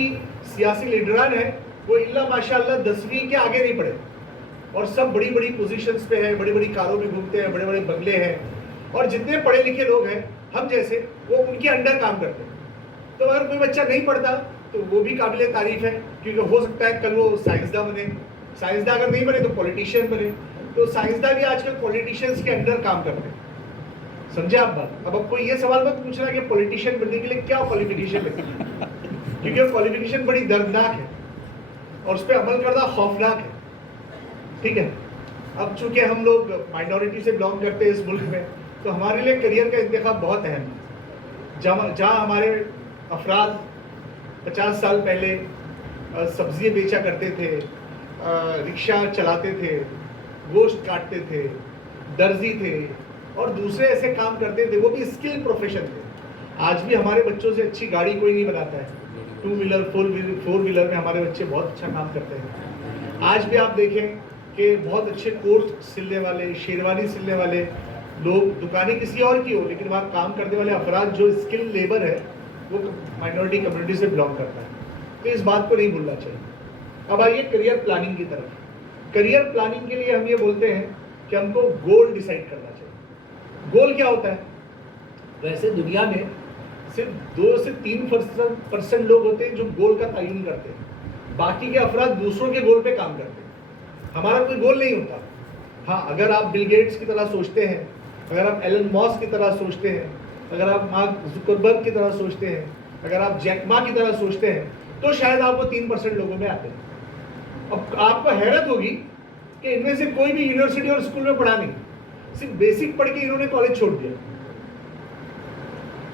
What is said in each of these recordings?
भी सियासी लीडरान है वो इल्ला माशाअल्लाह 10वीं के आगे नहीं पढ़े और सब बड़ी बड़ी पोजीशंस पे हैं, बड़ी बड़ी कारों में घूमते हैं, बड़े बड़े बंगले हैं, और जितने पढ़े लिखे लोग हैं हम जैसे वो उनके अंडर काम करते हैं। तो अगर कोई बच्चा नहीं पढ़ता तो वो भी काबिल तारीफ है, क्योंकि हो सकता है कल वो साइंसदान बने, साइंसदान अगर नहीं बने तो पॉलिटिशियन बने। तो साइंसदान भी आजकल पॉलिटिशियंस के अंडर काम करते हैं, समझे आप बात। अब आपको ये सवाल मत पूछना कि पॉलिटिशियन बनने के लिए क्या क्वालिफिकेशन लगती है, क्योंकि वो क्वालिफिकेशन बड़ी दर्दनाक है और उस पर अमल करना खौफनाक है, ठीक है। अब चूंकि हम लोग माइनॉरिटी से बिलोंग करते हैं इस मुल्क में, तो हमारे लिए करियर का इंतखाब बहुत अहम है। जहाँ हमारे अफराद 50 साल पहले सब्जियाँ बेचा करते थे, रिक्शा चलाते थे, गोश्त काटते थे, दर्जी थे और दूसरे ऐसे काम करते थे, वो भी स्किल प्रोफेशन थे। आज भी हमारे बच्चों से अच्छी गाड़ी कोई नहीं बनाता है। 2 व्हीलर 4 व्हीलर में हमारे बच्चे बहुत अच्छा काम करते हैं। आज भी आप देखें कि बहुत अच्छे कोट सिलने वाले, शेरवानी सिलने वाले लोग, दुकानें किसी और की हो लेकिन वहाँ काम करने वाले अफराद जो स्किल लेबर है वो माइनॉरिटी कम्युनिटी से बिलोंग करता है। तो इस बात को नहीं भूलना चाहिए। अब आइए करियर प्लानिंग की तरफ। करियर प्लानिंग के लिए हम ये बोलते हैं कि हमको गोल डिसाइड करना चाहिए। गोल क्या होता है? वैसे दुनिया में सिर्फ 2 से 3% लोग होते हैं जो गोल का तयन करते हैं, बाकी के अफराद दूसरों के गोल पे काम करते हैं। हमारा कोई गोल नहीं होता। हाँ, अगर आप बिल गेट्स की तरह सोचते हैं, अगर आप एलन मॉस की तरह सोचते हैं, अगर आप मार्क जुकरबर्ग की तरह सोचते हैं, अगर आप जैक मा की तरह सोचते हैं, तो शायद आप वो 3% लोगों में आते हैं। अब आपको हैरत होगी कि इनमें से कोई भी यूनिवर्सिटी और स्कूल में पढ़ा नहीं, सिर्फ बेसिक पढ़ के इन्होंने कॉलेज छोड़ दिया।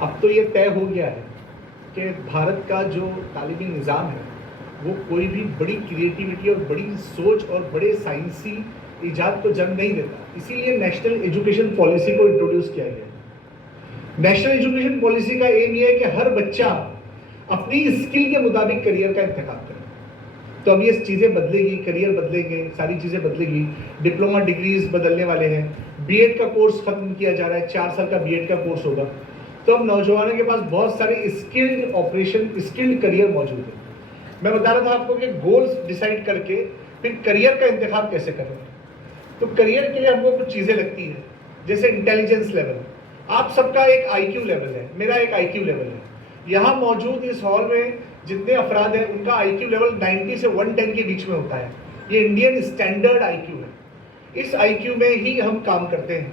अब तो ये तय हो गया है कि भारत का जो तालीमी निज़ाम है वो कोई भी बड़ी क्रिएटिविटी और बड़ी सोच और बड़े साइंसी इजाद को जन्म नहीं देता। इसीलिए नेशनल एजुकेशन पॉलिसी को इंट्रोड्यूस किया गया है। नेशनल एजुकेशन पॉलिसी का एम ये है कि हर बच्चा अपनी स्किल के मुताबिक करियर का इंतखाब करे। तो अब ये चीज़ें बदलेगी, करियर बदलेंगे, सारी चीज़ें बदलेगी। डिप्लोमा डिग्रीज बदलने वाले हैं, बीएड का कोर्स खत्म किया जा रहा है, 4 साल का बीएड का कोर्स होगा। तो अब नौजवानों के पास बहुत सारे स्किल्ड करियर मौजूद है। मैं बता रहा था आपको कि गोल्स डिसाइड करके फिर करियर का इंतखाब कैसे करें। तो करियर के लिए हमको कुछ चीज़ें लगती हैं, जैसे इंटेलिजेंस लेवल। आप सबका एक आईक्यू लेवल है, मेरा एक आईक्यू लेवल है। यहाँ मौजूद इस हॉल में जितने अफराद हैं उनका आईक्यू लेवल 90 से 110 के बीच में होता है। ये इंडियन स्टैंडर्ड आईक्यू है। इस आईक्यू में ही हम काम करते हैं।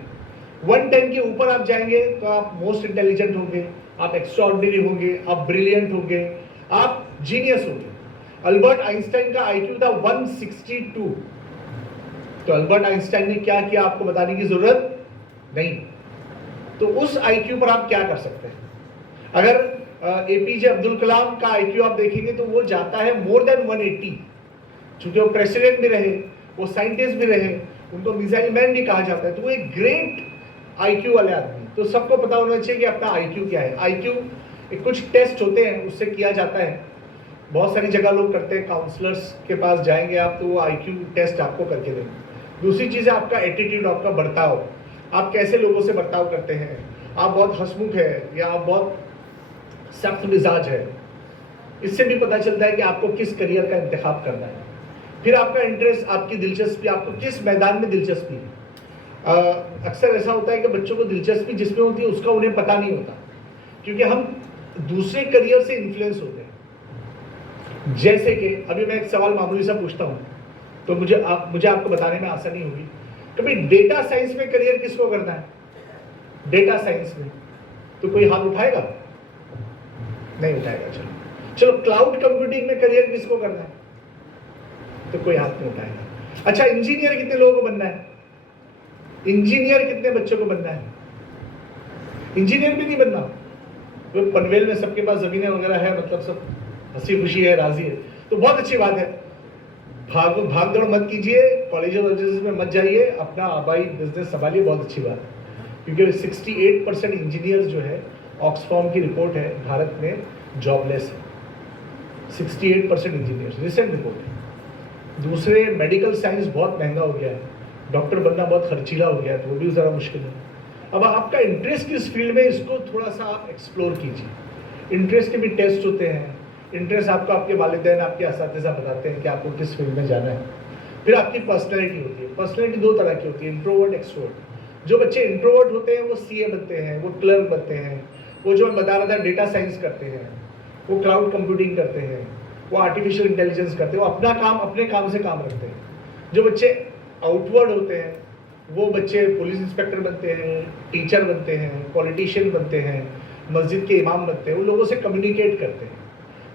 110 के ऊपर आप जाएंगे तो आप मोस्ट इंटेलिजेंट होंगे, आप एक्स्ट्राऑर्डिनरी होंगे, आप ब्रिलियंट होंगे, आप जीनियस होंगे। अल्बर्ट आइंस्टाइन का आईक्यू था 162। तो अल्बर्ट आइंस्टाइन ने क्या किया आपको बताने की जरूरत नहीं। तो उस आईक्यू पर आप क्या कर सकते हैं? अगर एपीजे अब्दुल कलाम का आईक्यू आप देखेंगे तो वो जाता है मोर देन 180। चूंकि वो प्रेसिडेंट भी रहे, वो साइंटिस्ट भी रहे, उनको मिसाइल मैन भी कहा जाता है, तो वो एक ग्रेट आईक्यू वाले आदमी। तो सबको पता होना चाहिए कि अपना आईक्यू क्या है। आईक्यू कुछ टेस्ट होते हैं, उससे किया जाता है, बहुत सारी जगह लोग करते हैं। काउंसलर्स के पास जाएंगे आप तो वो आईक्यू टेस्ट आपको करके देंगे। दूसरी चीज़ है आपका एटीट्यूड, आपका बर्ताव, आप कैसे लोगों से बर्ताव करते हैं। आप बहुत हंसमुख है या आप बहुत सख्त मिजाज है, इससे भी पता चलता है कि आपको किस करियर का इंतखाब करना है। फिर आपका इंटरेस्ट, आपकी दिलचस्पी, आपको किस मैदान में दिलचस्पी है। अक्सर ऐसा होता है कि बच्चों को दिलचस्पी जिसमें होती है उसका उन्हें पता नहीं होता, क्योंकि हम दूसरे करियर से इन्फ्लुएंस होते हैं। जैसे कि अभी मैं एक सवाल मामूली सा पूछता हूँ तो मुझे आपको बताने में आसानी होगी। कभी डेटा साइंस में करियर किसको करना है? डेटा साइंस में तो कोई हाथ उठाएगा? नहीं उठाएगा। चलो क्लाउड कंप्यूटिंग में करियर किसको करना है? तो कोई हाथ नहीं उठाएगा। अच्छा, इंजीनियर कितने लोगों को बनना है? इंजीनियर कितने बच्चों को बनना है? इंजीनियर भी नहीं बनना। तो पनवेल में सबके पास जमीनें वगैरह है, मतलब सब हंसी खुशी है, राजी है, तो बहुत अच्छी बात है। भाग दौड़ मत कीजिए, कॉलेज में मत जाइए, अपना आबाई बिजनेस संभालिए, बहुत अच्छी बात है। क्योंकि 68% इंजीनियर्स जो है, ऑक्सफॉर्म की रिपोर्ट है, भारत में जॉबलेस है। 68% इंजीनियर्स, रिसेंट रिपोर्ट है। दूसरे मेडिकल साइंस बहुत महंगा हो गया है, डॉक्टर बनना बहुत खर्चीला हो गया है, तो वो भी ज़रा मुश्किल है। अब आपका इंटरेस्ट किस फील्ड में, इसको थोड़ा सा एक्सप्लोर कीजिए। इंटरेस्ट के भी टेस्ट होते हैं, इंटरेस्ट आपको आपके वालिदैन, आपके असातिज़ा बताते हैं कि आपको किस फील्ड में जाना है। फिर आपकी पर्सनैलिटी होती है। पर्सनैलिटी दो तरह की होती है, इंट्रोवर्ट, एक्सट्रोवर्ट। जो बच्चे इंट्रोवर्ट होते हैं वो सीए बनते हैं, वो क्लर्क बनते हैं, वो जो मैं बता रहा था डेटा साइंस करते हैं, वो क्लाउड कंप्यूटिंग करते हैं, वो आर्टिफिशियल इंटेलिजेंस करते हैं, वो अपना काम अपने काम से काम रखते हैं। जो बच्चे आउटवर्ड होते हैं वो बच्चे पुलिस इंस्पेक्टर बनते हैं, टीचर बनते हैं, पॉलिटिशियन बनते हैं, मस्जिद के इमाम बनते हैं, वो लोगों से कम्युनिकेट करते हैं।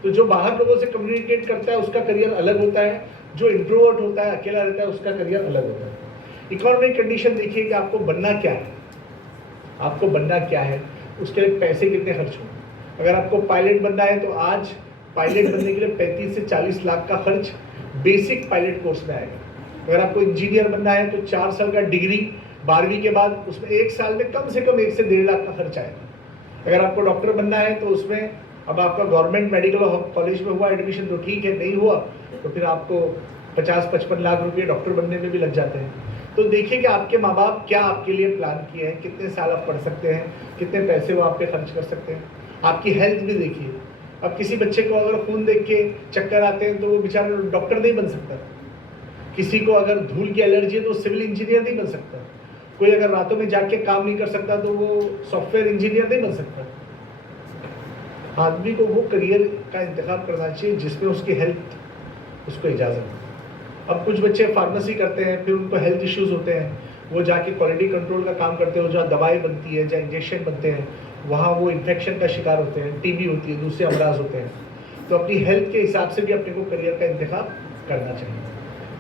तो जो बाहर लोगों से कम्युनिकेट करता है उसका करियर अलग होता है, जो इंट्रोवर्ट होता है, अकेला रहता है, उसका करियर अलग होता है। इकोनॉमिक कंडीशन देखिए कि आपको बनना क्या है, आपको बनना क्या है, उसके लिए पैसे कितने खर्च होंगे। अगर आपको पायलट बनना है तो आज पायलट बनने के लिए 35 से 40 लाख का खर्च बेसिक पायलट कोर्स में आएगा। अगर आपको इंजीनियर बनना है तो 4 साल का डिग्री 12वीं के बाद, उसमें 1 साल में कम से कम 1 से 1.5 लाख का खर्च आएगा। अगर आपको डॉक्टर बनना है तो उसमें अब आपका गवर्नमेंट मेडिकल कॉलेज में हुआ एडमिशन तो ठीक है, नहीं हुआ तो फिर आपको 50-55 लाख रुपये डॉक्टर बनने में भी लग जाते हैं। तो देखिए कि आपके माँ बाप क्या आपके लिए प्लान किए हैं, कितने साल आप पढ़ सकते हैं, कितने पैसे वो आप पे खर्च कर सकते हैं। आपकी हेल्थ भी देखिए। अब किसी बच्चे को अगर खून देख के चक्कर आते हैं तो वो बेचारा डॉक्टर नहीं बन सकता। किसी को अगर धूल की एलर्जी है तो सिविल इंजीनियर नहीं बन सकता। कोई अगर रातों में जाके काम नहीं कर सकता तो वो सॉफ्टवेयर इंजीनियर नहीं बन सकता। आदमी को वो करियर का इंतखाब करना चाहिए जिसमें उसकी हेल्थ उसको इजाज़त है। अब कुछ बच्चे फार्मेसी करते हैं, फिर उनको हेल्थ इश्यूज़ होते हैं, वो जाके क्वालिटी कंट्रोल का काम करते हैं, जहाँ दवाई बनती है, जहाँ इंजेक्शन बनते हैं, वहाँ वो इन्फेक्शन का शिकार होते हैं, टीबी होती है, दूसरे अमराज होते हैं। तो अपनी हेल्थ के हिसाब से भी अपने को करियर का इंतखाब करना चाहिए।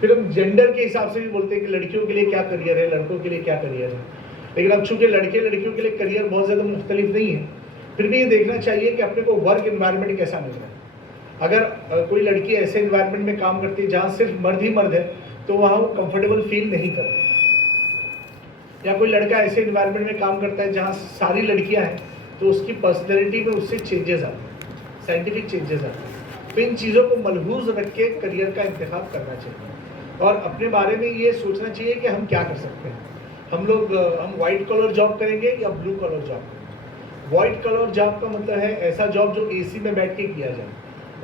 फिर हम जेंडर के हिसाब से भी बोलते हैं कि लड़कियों के लिए क्या करियर है, लड़कों के लिए क्या करियर है। लेकिन अब चूँकि लड़के लड़कियों के लिए करियर बहुत ज़्यादा मुख्तलिफ नहीं है, फिर भी ये देखना चाहिए कि अपने को वर्क एनवायरनमेंट कैसा मिल रहा है। अगर कोई लड़की ऐसे एनवायरनमेंट में काम करती है जहाँ सिर्फ मर्द ही मर्द है तो वहाँ वो कंफर्टेबल फील नहीं करती। या कोई लड़का ऐसे एनवायरनमेंट में काम करता है जहाँ सारी लड़कियाँ हैं तो उसकी पर्सनैलिटी में उससे चेंजेस आते हैं, साइंटिफिक चेंजेस आते हैं। तो इन चीज़ों को मलहूज रख के करियर का इंतखाब करना चाहिए और अपने बारे में ये सोचना चाहिए कि हम क्या कर सकते हैं। हम वाइट कॉलर जॉब करेंगे या ब्लू कॉलर जॉब करेंगे। वाइट कॉलर जॉब का मतलब है ऐसा जॉब जो एसी में बैठ के किया जाए,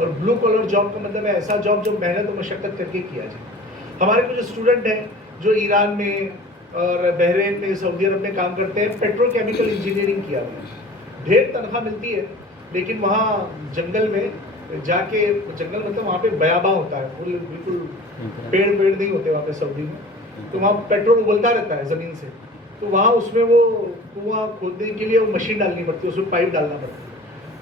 और ब्लू कॉलर जॉब का मतलब है ऐसा जॉब जो मेहनत और मशक्क़त करके किया जाए। हमारे कुछ स्टूडेंट हैं जो ईरान में और बहरीन में, सऊदी अरब में काम करते हैं, पेट्रोकेमिकल इंजीनियरिंग किया हुआ है, ढेर तनख्वाह मिलती है, लेकिन वहाँ जंगल में जाके, जंगल मतलब वहाँ पे बयाबा होता है, फुल बिल्कुल पेड़ नहीं होते वहाँ पे सऊदी में, तो वहाँ पेट्रोल उबलता रहता है ज़मीन से, तो वहाँ उसमें वो कुआं खोदने के लिए वो मशीन डालनी पड़ती है, उसमें पाइप डालना पड़ता है।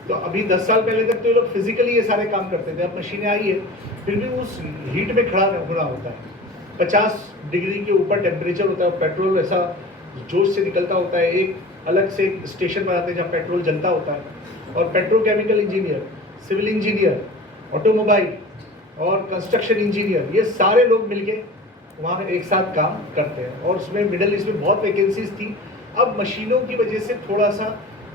तो अभी 10 साल पहले तक तो ये लोग फिजिकली ये सारे काम करते थे, अब मशीनें आई है, फिर भी उस हीट में खड़ा होना होता है। 50 डिग्री के ऊपर टेम्परेचर होता है, पेट्रोल ऐसा जोश से निकलता होता है, एक अलग से एक स्टेशन बनाते हैं जहाँ पेट्रोल जलता होता है। और petrochemical engineer, civil engineer, automobile और कंस्ट्रक्शन इंजीनियर, ये सारे लोग मिलके वहाँ एक साथ काम करते हैं। और उसमें मिडल ईस्ट में बहुत वैकेंसीज थी, अब मशीनों की वजह से थोड़ा सा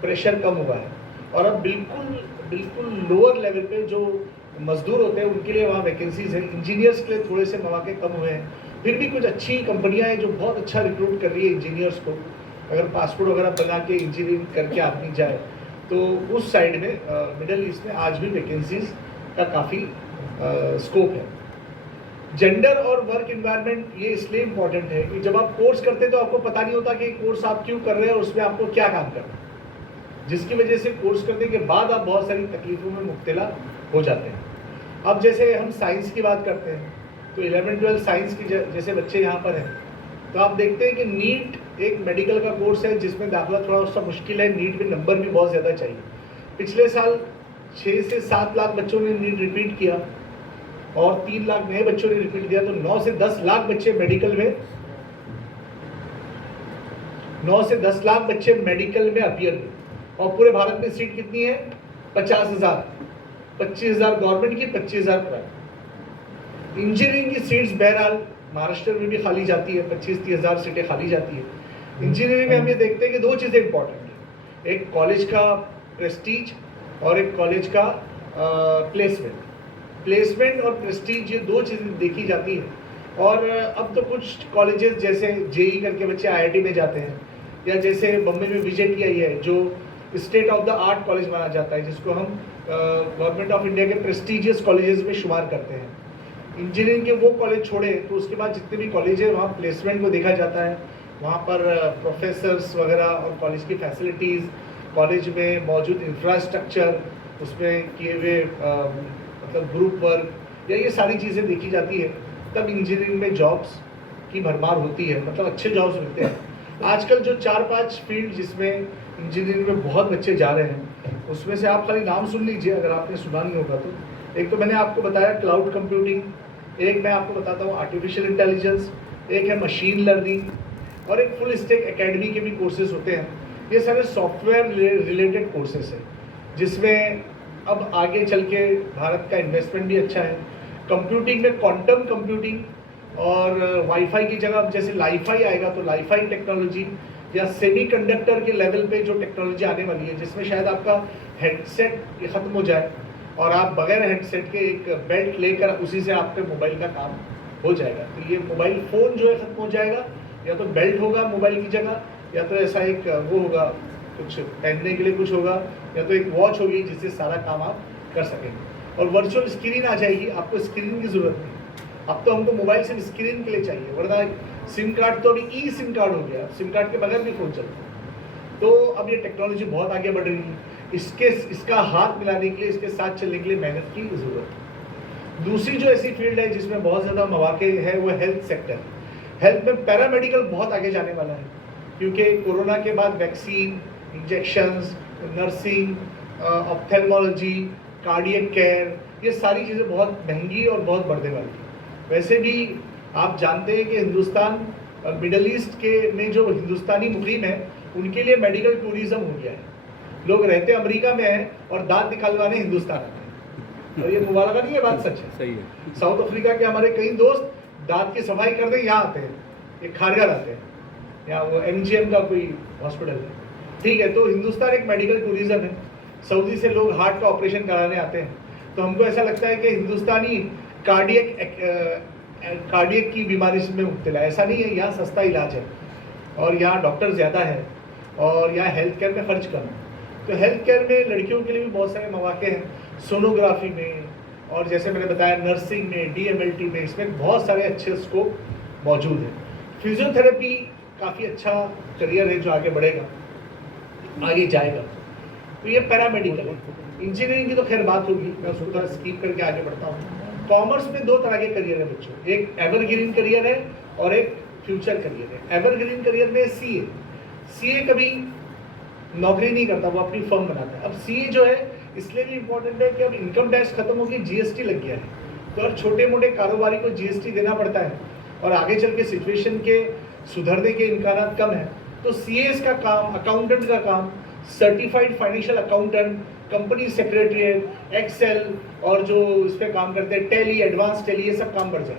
प्रेशर कम हुआ है और अब बिल्कुल लोअर लेवल पे जो मजदूर होते हैं उनके लिए वहाँ वैकेंसीज है। इंजीनियर्स के लिए थोड़े से मौके कम हुए हैं, फिर भी कुछ अच्छी कंपनियां हैं जो बहुत अच्छा रिक्रूट कर रही है इंजीनियर्स को। अगर पासपोर्ट वगैरह बना के इंजीनियरिंग करके आदमी जाए तो उस साइड में मिडल ईस्ट में आज भी वैकेंसीज का काफ़ी स्कोप है। जेंडर और वर्क एनवायरनमेंट ये इसलिए इम्पॉर्टेंट है कि जब आप कोर्स करते हैं तो आपको पता नहीं होता कि कोर्स आप क्यों कर रहे हैं और उसमें आपको क्या काम करना है, जिसकी वजह से कोर्स करने के बाद आप बहुत सारी तकलीफ़ों में मुब्तला हो जाते हैं। अब जैसे हम साइंस की बात करते हैं तो 11-12 साइंस की जैसे बच्चे यहाँ पर हैं तो आप देखते हैं कि नीट एक मेडिकल का कोर्स है जिसमें दाखिला थोड़ा सा मुश्किल है, नीट में नंबर भी बहुत ज़्यादा चाहिए। पिछले साल 6 से 7 लाख बच्चों ने नीट रिपीट किया और 3 लाख नए बच्चों ने रिपीट दिया, तो 9 से 10 लाख बच्चे मेडिकल में 9 से 10 लाख बच्चे मेडिकल में अपीयर हुए। और पूरे भारत में सीट कितनी है? 50,000, 25,000 गवर्नमेंट की, 25,000 प्राइवेट। इंजीनियरिंग की सीट्स बहरहाल महाराष्ट्र में भी खाली जाती है, 25-30 हज़ार सीटें खाली जाती है। इंजीनियरिंग में हम ये देखते हैं कि 2 चीज़ें इंपॉर्टेंट हैं, एक कॉलेज का प्रेस्टीज और एक कॉलेज का प्लेसमेंट और प्रेस्टीज, ये 2 चीज़ें देखी जाती है। और अब तो कुछ कॉलेजेस जैसे जेई करके बच्चे IIT में जाते हैं, या जैसे बम्बई में VJTI है जो state of the art college माना जाता है, जिसको हम गवर्नमेंट ऑफ इंडिया के प्रेस्टिजियस कॉलेजेस में शुमार करते हैं। इंजीनियरिंग के वो कॉलेज छोड़े तो उसके बाद जितने भी कॉलेज है वहाँ प्लेसमेंट को देखा जाता है, वहाँ पर प्रोफेसर्स वगैरह और कॉलेज की फैसिलिटीज़, कॉलेज में मौजूद इंफ्रास्ट्रक्चर, उसमें किए हुए मतलब ग्रुप वर्क या ये सारी चीज़ें देखी जाती है। तब इंजीनियरिंग में जॉब्स की भरमार होती है, मतलब अच्छे जॉब्स मिलते हैं। आजकल जो 4-5 फील्ड जिसमें इंजीनियरिंग में बहुत बच्चे जा रहे हैं, उसमें से आप खाली नाम सुन लीजिए अगर आपने सुना नहीं होगा तो। एक तो मैंने आपको बताया क्लाउड कंप्यूटिंग, एक मैं आपको बताता हूँ आर्टिफिशियल इंटेलिजेंस, एक है मशीन लर्निंग और एक फुल स्टैक एकेडमी के भी कोर्सेज होते हैं। ये सारे सॉफ्टवेयर रिलेटेड कोर्सेज हैं जिसमें अब आगे चल के भारत का इन्वेस्टमेंट भी अच्छा है। कंप्यूटिंग में क्वांटम कंप्यूटिंग और वाईफाई की जगह अब जैसे लाईफाई आएगा तो लाईफाई टेक्नोलॉजी या सेमीकंडक्टर के लेवल पे जो टेक्नोलॉजी आने वाली है, जिसमें शायद आपका हेडसेट ख़त्म हो जाए और आप बगैर हेडसेट के एक बेल्ट लेकर उसी से आपके मोबाइल का काम हो जाएगा। तो ये मोबाइल फ़ोन जो है ख़त्म हो जाएगा, या तो बेल्ट होगा मोबाइल की जगह, या तो ऐसा एक वो होगा कुछ पहनने के लिए कुछ होगा, या तो एक वॉच होगी जिससे सारा काम आप कर सकेंगे। और वर्चुअल स्क्रीन आ जाएगी, आपको स्क्रीन की ज़रूरत नहीं। अब तो हमको मोबाइल सिर्फ स्क्रीन के लिए चाहिए, वरना सिम कार्ड तो अभी ई सिम कार्ड हो गया, सिम कार्ड के बगैर भी फ़ोन चलता है। तो अब ये टेक्नोलॉजी बहुत आगे बढ़ रही है, इसका हाथ मिलाने के लिए, इसके साथ चलने के लिए मेहनत की ज़रूरत है। दूसरी जो ऐसी फील्ड है जिसमें बहुत ज़्यादा मौके है वो हेल्थ सेक्टर। हेल्थ में पैरामेडिकल बहुत आगे जाने वाला है, क्योंकि कोरोना के बाद vaccine, injections, nursing, ophthalmology, cardiac care, ये सारी चीज़ें बहुत महंगी और बहुत बढ़ने वाली है। वैसे भी आप जानते हैं कि हिंदुस्तान मिडल ईस्ट के में जो हिंदुस्तानी मुकीम है उनके लिए मेडिकल टूरिज्म हो गया है। लोग रहते अमेरिका में हैं और दांत निकालवाने हिंदुस्तान आते हैं, और ये मुबारक नहीं है, बात सच है। सही है। साउथ अफ्रीका के हमारे कई दोस्त दांत की सफाई करने यहाँ आते हैं, ये खारगर आते हैं, यहाँ वो MGM का कोई हॉस्पिटल है, ठीक है। तो हिंदुस्तान एक मेडिकल टूरिज्म है। सऊदी से लोग हार्ट का ऑपरेशन कराने आते हैं, तो हमको ऐसा लगता है कि हिंदुस्तानी कार्डियक की बीमारी में मुब्तला है। ऐसा नहीं है, यहाँ सस्ता इलाज है और यहाँ डॉक्टर ज़्यादा है और यहाँ हेल्थ केयर में खर्च कम है। तो हेल्थ केयर में लड़कियों के लिए भी बहुत सारे मौके हैं, सोनोग्राफी में, और जैसे मैंने बताया नर्सिंग में, DMLT में, इसमें बहुत सारे अच्छे स्कोप मौजूद हैं। फिजियोथेरेपी काफ़ी अच्छा करियर है जो आगे बढ़ेगा, आगे जाएगा। तो ये पैरामेडिकल है। इंजीनियरिंग की तो खैर बात होगी, मैं उसको थोड़ा स्कीप करके आगे बढ़ता हूँ। कॉमर्स में 2 तरह के करियर है बच्चों, एक एवरग्रीन करियर है और एक फ्यूचर करियर है। एवरग्रीन करियर में CA कभी नौकरी नहीं करता, वो अपनी फर्म बनाता है। अब CA जो है इसलिए भी इम्पोर्टेंट है कि अब इनकम टैक्स खत्म होकर GST लग गया है, तो और छोटे मोटे कारोबारी को GST देना पड़ता है और आगे चल के सिचुएशन के सुधरने के इम्कान कम है। तो CAs का काम, अकाउंटेंट का काम, certified financial accountant, company secretariat, Excel और जो इस पर काम करते हैं टैली, एडवांस टैली, ये सब काम बढ़ जाए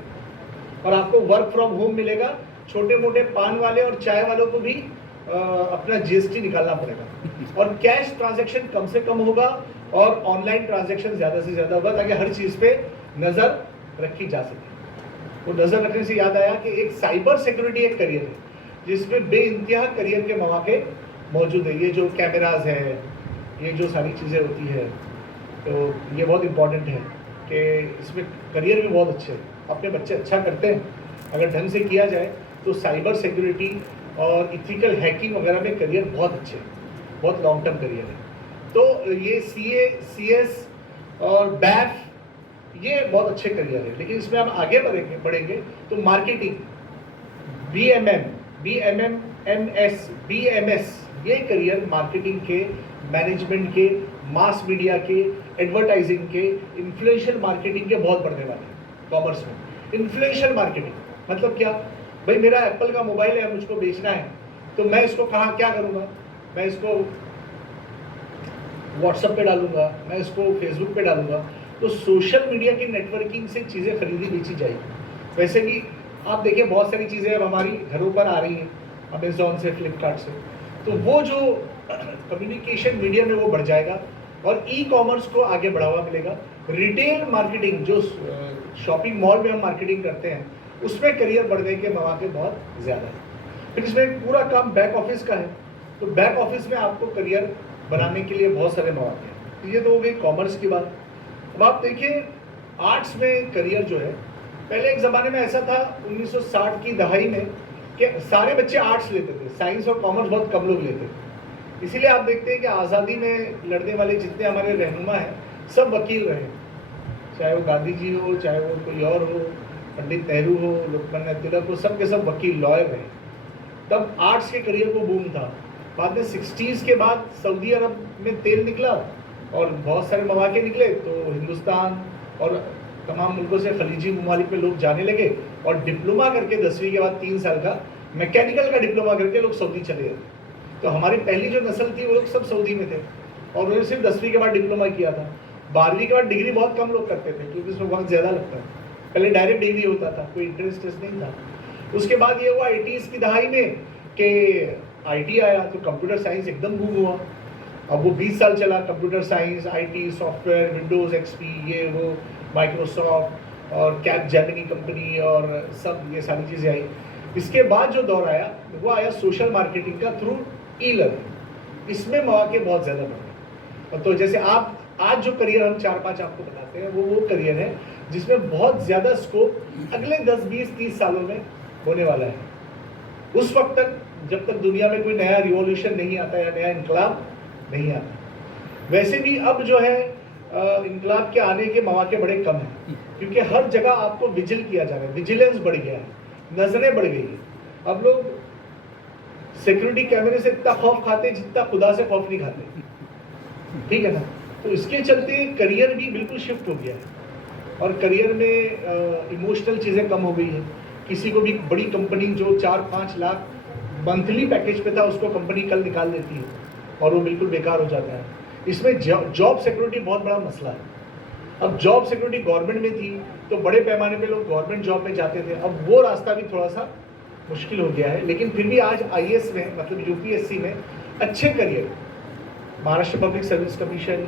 और आपको वर्क फ्रॉम होम मिलेगा। छोटे मोटे पान वाले और चाय वालों को भी अपना GST निकालना पड़ेगा और कैश ट्रांजैक्शन कम से कम होगा और ऑनलाइन ट्रांजैक्शन ज़्यादा से ज़्यादा होगा, ताकि हर चीज़ पे नज़र रखी जा सके। तो नज़र रखने से याद आया कि एक साइबर सिक्योरिटी एक करियर है जिसमें बेइंतहा करियर के मौके मौजूद है। ये जो कैमराज है, ये जो सारी चीज़ें होती है, तो ये बहुत इम्पॉर्टेंट है कि इसमें करियर भी बहुत अच्छे हैं। अपने बच्चे अच्छा करते हैं, अगर ढंग से किया जाए तो साइबर सिक्योरिटी और इथिकल हैकिंग वगैरह में करियर बहुत अच्छे हैं, बहुत लॉन्ग टर्म करियर है। तो ये CA, CS और BAF ये बहुत अच्छे करियर है। लेकिन इसमें हम आगे बढ़ेंगे तो मार्केटिंग, BMS ये करियर मार्केटिंग के, मैनेजमेंट के, मास मीडिया के, एडवर्टाइजिंग के, इन्फ्लुएंशियल मार्केटिंग के बहुत बढ़ने वाले हैं कॉमर्स में। इन्फ्लुएंशियल मार्केटिंग मतलब क्या? भाई मेरा एप्पल का मोबाइल है, मुझको बेचना है, तो मैं इसको कहाँ क्या करूँगा? मैं इसको व्हाट्सएप पे डालूंगा, मैं इसको फेसबुक पे डालूंगा। तो सोशल मीडिया की नेटवर्किंग से चीज़ें खरीदी बेची जाएगी। वैसे भी आप देखिए बहुत सारी चीज़ें अब हमारी घरों पर आ रही हैं, अमेज़ॉन से, फ्लिपकार्ट से, तो वो जो कम्युनिकेशन मीडिया में वो बढ़ जाएगा और ई-कॉमर्स को आगे बढ़ावा मिलेगा। रिटेल मार्केटिंग जो शॉपिंग मॉल में हम मार्केटिंग करते हैं, उसमें करियर बढ़ने के मौके बहुत ज़्यादा है। फिर इसमें पूरा काम बैक ऑफिस का है, तो बैक ऑफिस में आपको करियर बनाने के लिए बहुत सारे मौके हैं। तो ये तो हो गई कॉमर्स की बात। अब आप देखिए आर्ट्स में करियर जो है, पहले एक ज़माने में ऐसा था 1960 की दहाई में कि सारे बच्चे आर्ट्स लेते थे, साइंस और कॉमर्स बहुत कम लोग लेते थे। इसीलिए आप देखते हैं कि आज़ादी में लड़ने वाले जितने हमारे रहनुमा हैं सब वकील रहे, चाहे वो गांधी जी हो, चाहे वो कोई और हो, पंडित नेहरू हो, लोकमान्य तिलक हो, सब के सब वकील लॉयर रहे। तब आर्ट्स के करियर को बूम था। बाद में 60s के बाद सऊदी अरब में तेल निकला और बहुत सारे मौके निकले, तो हिंदुस्तान और तमाम मुल्कों से खलीजी ममालिक में लोग जाने लगे और डिप्लोमा करके 10वीं के बाद 3 साल का मैकेनिकल का डिप्लोमा करके लोग सऊदी चले गए। तो हमारी पहली जो नस्ल थी वो लोग सब सऊदी में थे और उन्होंने सिर्फ 10वीं के बाद डिप्लोमा किया था। 12वीं के बाद डिग्री बहुत कम लोग करते थे क्योंकि उसमें वक्त ज़्यादा लगता है। पहले डायरेक्ट डिग्री होता था, कोई इंट्रेंस टेस्ट नहीं था। उसके बाद ये हुआ 80s की दहाई में कि IT आया तो कंप्यूटर साइंस एकदम बूम हुआ। अब वो 20 साल चला, computer science, IT, software, Windows XP, ये वो, माइक्रोसॉफ्ट और कैपजेमिनी कंपनी और सब ये सारी चीज़ें आई। इसके बाद जो दौर आया वो आया सोशल मार्केटिंग का थ्रू ई-लर्निंग। इसमें मौके बहुत ज़्यादा बढ़े। तो जैसे आप आज जो करियर हम 4-5 आपको बताते हैं वो करियर है जिसमें बहुत ज़्यादा स्कोप अगले 10, 20, 30 सालों में होने वाला है। उस वक्त तक जब तक दुनिया में कोई नया रिवॉल्यूशन नहीं आता या नया इनकलाब नहीं आता। वैसे भी अब जो है इनकलाब के आने के मौके बड़े कम हैं क्योंकि हर जगह आपको विजिल किया जा रहा है, विजिलेंस बढ़ गया है, नजरें बढ़ गई है। अब लोग सिक्योरिटी कैमरे से इतना खौफ खाते जितना खुदा से खौफ नहीं खाते, ठीक है ना। तो इसके चलते करियर भी बिल्कुल शिफ्ट हो गया है और करियर में इमोशनल चीज़ें कम हो गई है। किसी को भी बड़ी कंपनी जो 4-5 लाख मंथली पैकेज पे था उसको कंपनी कल निकाल देती है और वो बिल्कुल बेकार हो जाता है। इसमें जॉब सिक्योरिटी बहुत बड़ा मसला है। अब जॉब सिक्योरिटी गवर्नमेंट में थी तो बड़े पैमाने पे लोग गवर्नमेंट जॉब में जाते थे, अब वो रास्ता भी थोड़ा सा मुश्किल हो गया है। लेकिन फिर भी आज IAS में मतलब UPSC में अच्छे career, Maharashtra public service commission,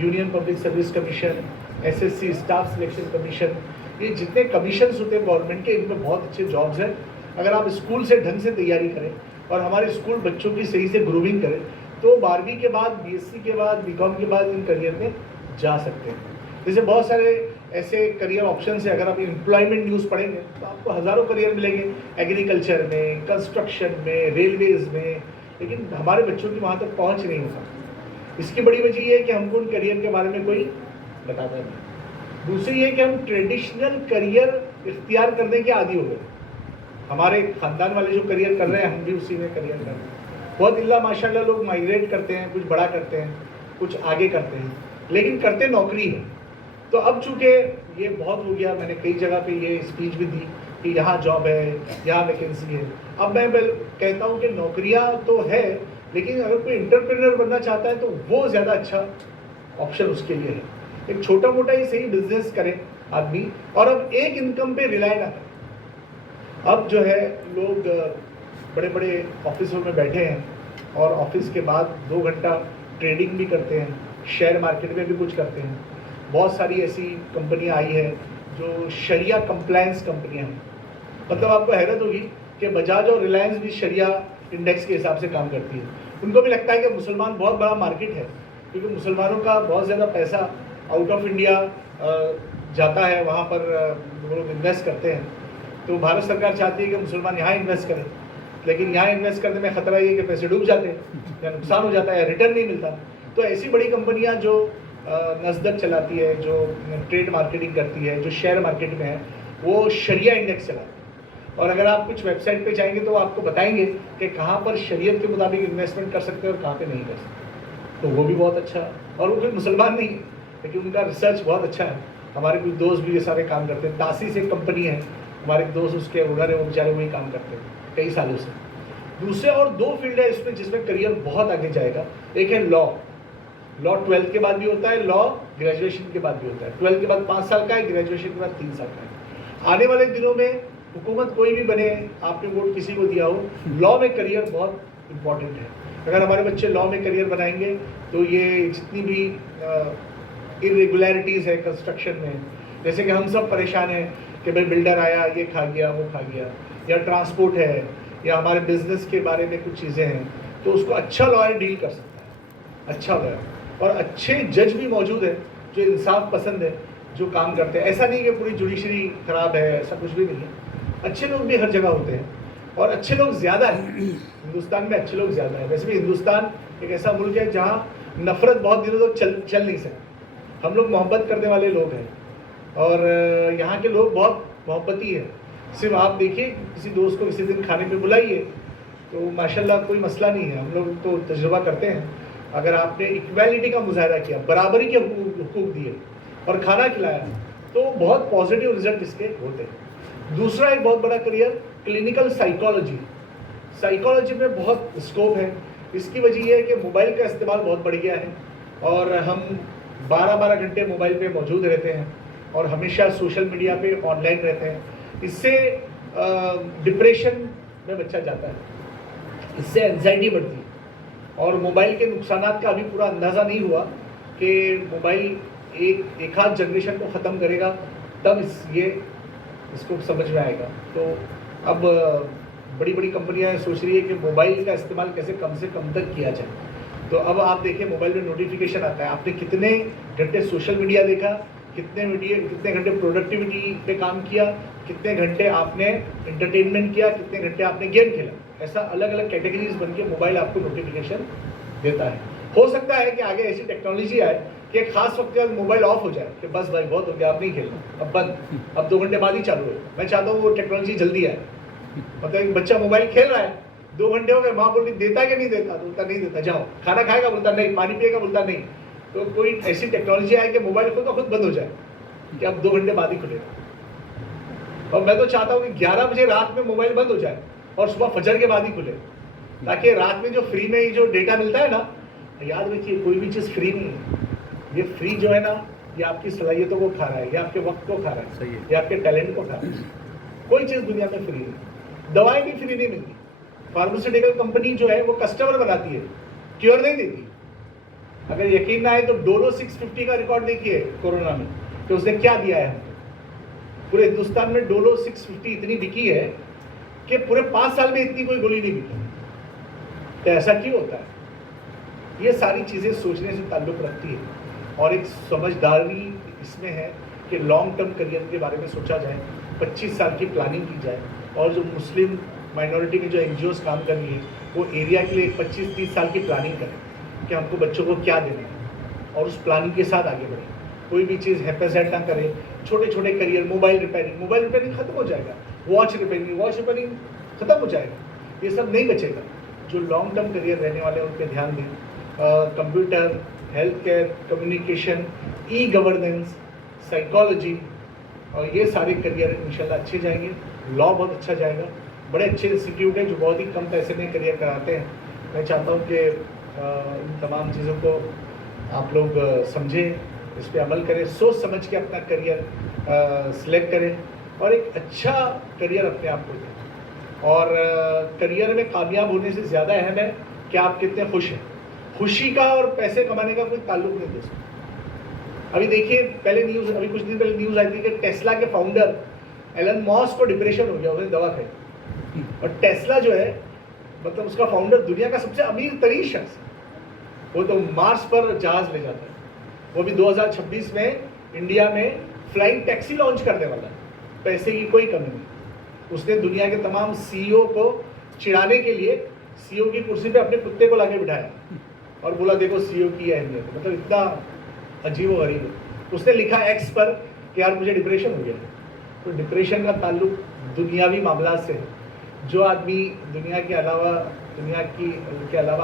union public service commission, SSC staff selection commission, ये जितने कमीशंस होते हैं गवर्नमेंट के, इनमें बहुत अच्छे जॉब्स हैं। अगर आप स्कूल से ढंग से तैयारी करें और हमारे स्कूल बच्चों की सही से ग्रूमिंग करें तो 12वीं के बाद, BSc के बाद, BCom के बाद इन करियर में जा सकते हैं। जैसे बहुत सारे ऐसे करियर ऑप्शन है, अगर आप एम्प्लॉयमेंट न्यूज़ पढ़ेंगे तो आपको हज़ारों करियर मिलेंगे, एग्रीकल्चर में, कंस्ट्रक्शन में, रेलवेज़ में, लेकिन हमारे बच्चों की वहाँ तक पहुँच नहीं हो सकती। इसकी बड़ी वजह ये है कि हमको उन करियर के बारे में कोई बताता नहीं। दूसरी ये कि हम ट्रेडिशनल करियर इख्तियार करने के आदी हो गए। हमारे ख़ानदान वाले जो करियर कर रहे हैं हम भी उसी में करियर कर रहे हैं। बहुत इल्ला माशाल्लाह लोग माइग्रेट करते हैं, कुछ बड़ा करते हैं, कुछ आगे करते हैं, लेकिन करते नौकरी है। तो अब चूँकि ये बहुत हो गया, मैंने कई जगह पे ये स्पीच भी दी कि यहाँ जॉब है, यहाँ वैकेंसी है। अब मैं कहता हूँ कि नौकरियाँ तो है, लेकिन अगर कोई एंटरप्रेन्योर बनना चाहता है तो वो ज़्यादा अच्छा ऑप्शन उसके लिए है। एक छोटा मोटा ही सही बिजनेस करें आदमी और अब एक इनकम पे रिलाय ना करें। अब जो है लोग बड़े बड़े ऑफिसों में बैठे हैं और ऑफिस के बाद 2 घंटा ट्रेडिंग भी करते हैं, शेयर मार्केट में भी कुछ करते हैं। बहुत सारी ऐसी कंपनियां आई है जो शरिया कंप्लायंस कंपनियां हैं। मतलब आपको हैरत होगी कि बजाज और रिलायंस भी शरिया इंडेक्स के हिसाब से काम करती है। उनको भी लगता है कि मुसलमान बहुत बड़ा मार्केट है क्योंकि मुसलमानों का बहुत ज़्यादा पैसा आउट ऑफ इंडिया जाता है, वहाँ पर वो लोग इन्वेस्ट करते हैं। तो भारत सरकार चाहती है कि मुसलमान यहाँ इन्वेस्ट करें, लेकिन यहाँ इन्वेस्ट करने में ख़तरा ये है कि पैसे डूब जाते हैं या नुकसान हो जाता है, रिटर्न नहीं मिलता। तो ऐसी बड़ी कंपनियाँ जो नस्दक चलाती है, जो ट्रेड मार्केटिंग करती है, जो शेयर मार्केट में है, वो शरिया इंडेक्स चलाती है। और अगर आप कुछ वेबसाइट पे जाएंगे तो आपको बताएंगे कि कहाँ पर शरीयत के मुताबिक इन्वेस्टमेंट कर सकते हैं और कहाँ पे नहीं कर सकते। तो वो भी बहुत अच्छा है और वो कोई मुसलमान नहीं है, लेकिन उनका रिसर्च बहुत अच्छा है। हमारे कुछ दोस्त भी ये सारे काम करते हैं। तासीस एक कंपनी है, हमारे दोस्त उसके ओनर है, वो बेचारे वही काम करते हैं कई सालों से। दूसरे और 2 फील्ड है इसमें जिसमें करियर बहुत आगे जाएगा। एक है लॉ 12th के बाद भी होता है, लॉ ग्रेजुएशन के बाद भी होता है। 12th के बाद 5 साल का है, ग्रेजुएशन के बाद 3 साल का है। आने वाले दिनों में हुकूमत कोई भी बने, आपने वोट किसी को दिया हो, लॉ में करियर बहुत इम्पॉर्टेंट है। अगर हमारे बच्चे लॉ में करियर बनाएंगे तो ये जितनी भी इरेगुलरिटीज़ है कंस्ट्रक्शन में, जैसे कि हम सब परेशान हैं कि भाई बिल्डर आया, ये खा गया, वो खा गया, या ट्रांसपोर्ट है, या हमारे बिजनेस के बारे में कुछ चीज़ें हैं, तो उसको अच्छा लॉयर डील कर सकता है। अच्छा हो गया। और अच्छे जज भी मौजूद है जो इंसाफ पसंद है, जो काम करते हैं। ऐसा नहीं कि पूरी जुडिशरी खराब है, ऐसा कुछ भी नहीं है। अच्छे लोग भी हर जगह होते हैं और अच्छे लोग ज़्यादा हैं हिंदुस्तान में, अच्छे लोग ज़्यादा हैं। वैसे भी हिंदुस्तान एक ऐसा मुल्क है जहाँ नफ़रत बहुत दिनों तक चल नहीं सकती। हम लोग मोहब्बत करने वाले लोग हैं और यहाँ के लोग बहुत मोहब्बती हैं। सिर्फ आप देखिए, किसी दोस्त को किसी दिन खाने पे बुलाइए तो माशाल्लाह कोई मसला नहीं है। हम लोग तो तजुर्बा करते हैं, अगर आपने इक्वालिटी का मुजाहरा किया, बराबरी के हुकूक दिए और खाना खिलाया तो बहुत पॉजिटिव रिजल्ट इसके होते हैं। दूसरा एक बहुत बड़ा करियर क्लिनिकल साइकोलॉजी। साइकोलॉजी में बहुत स्कोप है। इसकी वजह यह है कि मोबाइल का इस्तेमाल बहुत बढ़ गया है और हम 12-12 घंटे मोबाइल पे मौजूद रहते हैं और हमेशा सोशल मीडिया पे ऑनलाइन रहते हैं। इससे डिप्रेशन में बच्चा जाता है, इससे एंजाइटी बढ़ती है। और मोबाइल के नुकसानात का अभी पूरा अंदाज़ा नहीं हुआ कि मोबाइल एक आध जनरेशन को ख़त्म करेगा, तब इसको समझ में आएगा। तो अब बड़ी बड़ी कंपनियां सोच रही है कि मोबाइल का इस्तेमाल कैसे कम से कम तक किया जाए। तो अब आप देखिए, मोबाइल में नोटिफिकेशन आता है, आपने कितने घंटे सोशल मीडिया देखा, कितने घंटे प्रोडक्टिविटी पे काम किया, कितने घंटे आपने एंटरटेनमेंट किया, कितने घंटे आपने गेम खेला। ऐसा अलग अलग कैटेगरीज बन के मोबाइल आपको नोटिफिकेशन देता है। हो सकता है कि आगे ऐसी टेक्नोलॉजी आए कि एक खास वक्त के बाद मोबाइल ऑफ हो जाए कि बस भाई बहुत हो गया, अब नहीं खेलना, अब बंद, अब 2 घंटे बाद ही चालू है। मैं चाहता हूँ वो टेक्नोलॉजी जल्दी आए। मतलब एक बच्चा मोबाइल खेल रहा है, 2 घंटे हो गए, माँ बोलती देता कि नहीं देता, तो बोलता नहीं देता। जाओ खाना खाएगा, बोलता नहीं। पानी पिएगा, बोलता नहीं। तो कोई ऐसी टेक्नोलॉजी आए कि मोबाइल खुद का खुद बंद हो जाए कि अब 2 घंटे बाद ही खुलेगा। और मैं तो चाहता हूँ कि 11 बजे रात में मोबाइल बंद हो जाए और सुबह फजर के बाद ही खुले, ताकि रात में जो फ्री में जो डेटा मिलता है ना, याद रखिए कोई भी चीज़ फ्री नहीं है। ये फ्री जो है ना, ये आपकी सलाहियतों को खा रहा है, ये आपके वक्त को खा रहा है, ये आपके टैलेंट को खा रहा है। कोई चीज़ दुनिया में फ्री नहीं। दवाएं भी फ्री नहीं मिलती। फार्मास्यूटिकल कंपनी जो है वो कस्टमर बनाती है, क्योर नहीं देती। अगर यकीन ना आए तो डोलो 650 का रिकॉर्ड देखिए कोरोना में, तो उसने क्या दिया है हमको। पूरे हिंदुस्तान में डोलो 650 इतनी बिकी है कि पूरे 5 साल में इतनी कोई गोली नहीं बिकी। तो ऐसा क्यों होता है? ये सारी चीज़ें सोचने से ताल्लुक़ रखती है और एक समझदारी इसमें है कि लॉन्ग टर्म करियर के बारे में सोचा जाए, 25 साल की प्लानिंग की जाए। और जो मुस्लिम माइनॉरिटी में जो NGOs काम कर रही है, वो एरिया के लिए 25-30 साल की प्लानिंग करें कि हमको बच्चों को क्या देना है और उस प्लानिंग के साथ आगे बढ़ें। कोई भी चीज़ हेपेसाइड ना करें। छोटे छोटे करियर, मोबाइल रिपेयरिंग खत्म हो जाएगा, वॉच रिपेयरिंग खत्म हो जाएगा, ये सब नहीं बचेगा। जो लॉन्ग टर्म करियर रहने वाले हैं उन पर ध्यान दें। Computer, health care, communication, e-governance, psychology, और ये सारे करियर इंशाल्लाह अच्छे जाएंगे। लॉ बहुत अच्छा जाएगा। बड़े अच्छे इंस्टीट्यूट हैं जो बहुत ही कम पैसे में करियर कराते हैं। मैं चाहता हूँ कि इन तमाम चीज़ों को आप लोग समझें, इस पर अमल करें, सोच समझ के अपना करियर सिलेक्ट करें और एक अच्छा करियर अपने आप को दें। और करियर में कामयाब होने से ज़्यादा अहम है कि आप कितने खुश हैं। खुशी का और पैसे कमाने का कोई ताल्लुक नहीं दोस्तों। अभी देखिए, अभी कुछ दिन पहले न्यूज़ आई थी कि टेस्ला के फाउंडर एलन मॉस को डिप्रेशन हो गया, उसने दवा खाई। और टेस्ला जो है, मतलब उसका फाउंडर दुनिया का सबसे अमीर तरीन शख्स, वो तो मार्स पर जहाज ले जाता है। वो भी 2026 में इंडिया में फ्लाइंग टैक्सी लॉन्च करने वाला है। पैसे की कोई कमी नहीं। उसने दुनिया के तमाम CEO को चिढ़ाने के लिए CEO की कुर्सी पे अपने कुत्ते को लाके बिठाया और बोला देखो CEO की अहमियत। मतलब इतना अजीब व गरीब है। उसने लिखा X पर कि यार मुझे डिप्रेशन हो गया है। तो डिप्रेशन का ताल्लुक दुनियावी मामला से है। जो आदमी दुनिया के अलावा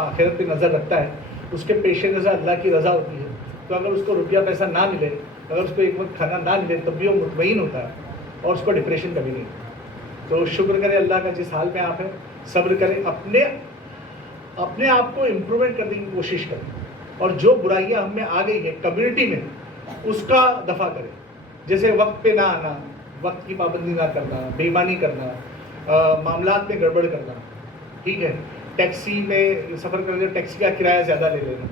आखिरत पे नज़र रखता है, उसके पेश नज़र अल्लाह की रज़ा होती है। तो अगर उसको रुपया पैसा ना मिले, अगर उसको एक वक्त खाना ना मिले, तब भी वो मुतमईन होता है और उसको डिप्रेशन कभी नहीं। तो शुक्र करें अल्लाह का जिस हाल में आप हैं, सब्र करें, अपने आप को इम्प्रूवमेंट करने की कोशिश करें और जो बुराइयां हम में आ गई है कम्युनिटी में, उसका दफ़ा करें। जैसे वक्त पे ना आना, वक्त की पाबंदी ना करना, बेईमानी करना, मामलात में गड़बड़ करना, ठीक है, टैक्सी में सफ़र करने टैक्सी का किराया ज़्यादा ले लेना,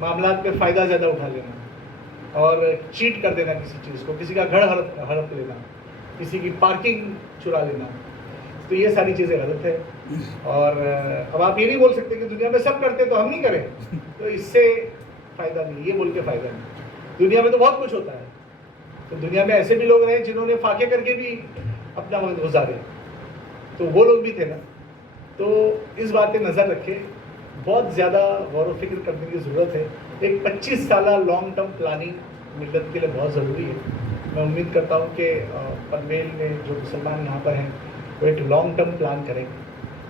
मामलात में फ़ायदा ज़्यादा उठा लेना और चीट कर देना किसी चीज़ को, किसी का घर हड़प लेना, किसी की पार्किंग चुरा लेना। तो ये सारी चीज़ें गलत है। और अब आप ये नहीं बोल सकते कि दुनिया में सब करते तो हम नहीं करें, तो इससे फ़ायदा नहीं, ये बोल के फ़ायदा नहीं। दुनिया में तो बहुत कुछ होता है, तो दुनिया में ऐसे भी लोग रहे जिन्होंने फाके करके भी अपना वक्त गुजारे, तो वो लोग भी थे ना। तो इस बात पे नज़र रखें, बहुत ज़्यादा गौर व फिक्र करने की ज़रूरत है। एक 25 साल लॉन्ग टर्म प्लानिंग मिल्लत के लिए बहुत ज़रूरी है। मैं उम्मीद करता हूँ कि पनवेल में जो मुसलमान यहाँ पर हैं वो एक लॉन्ग टर्म प्लान करेंगे,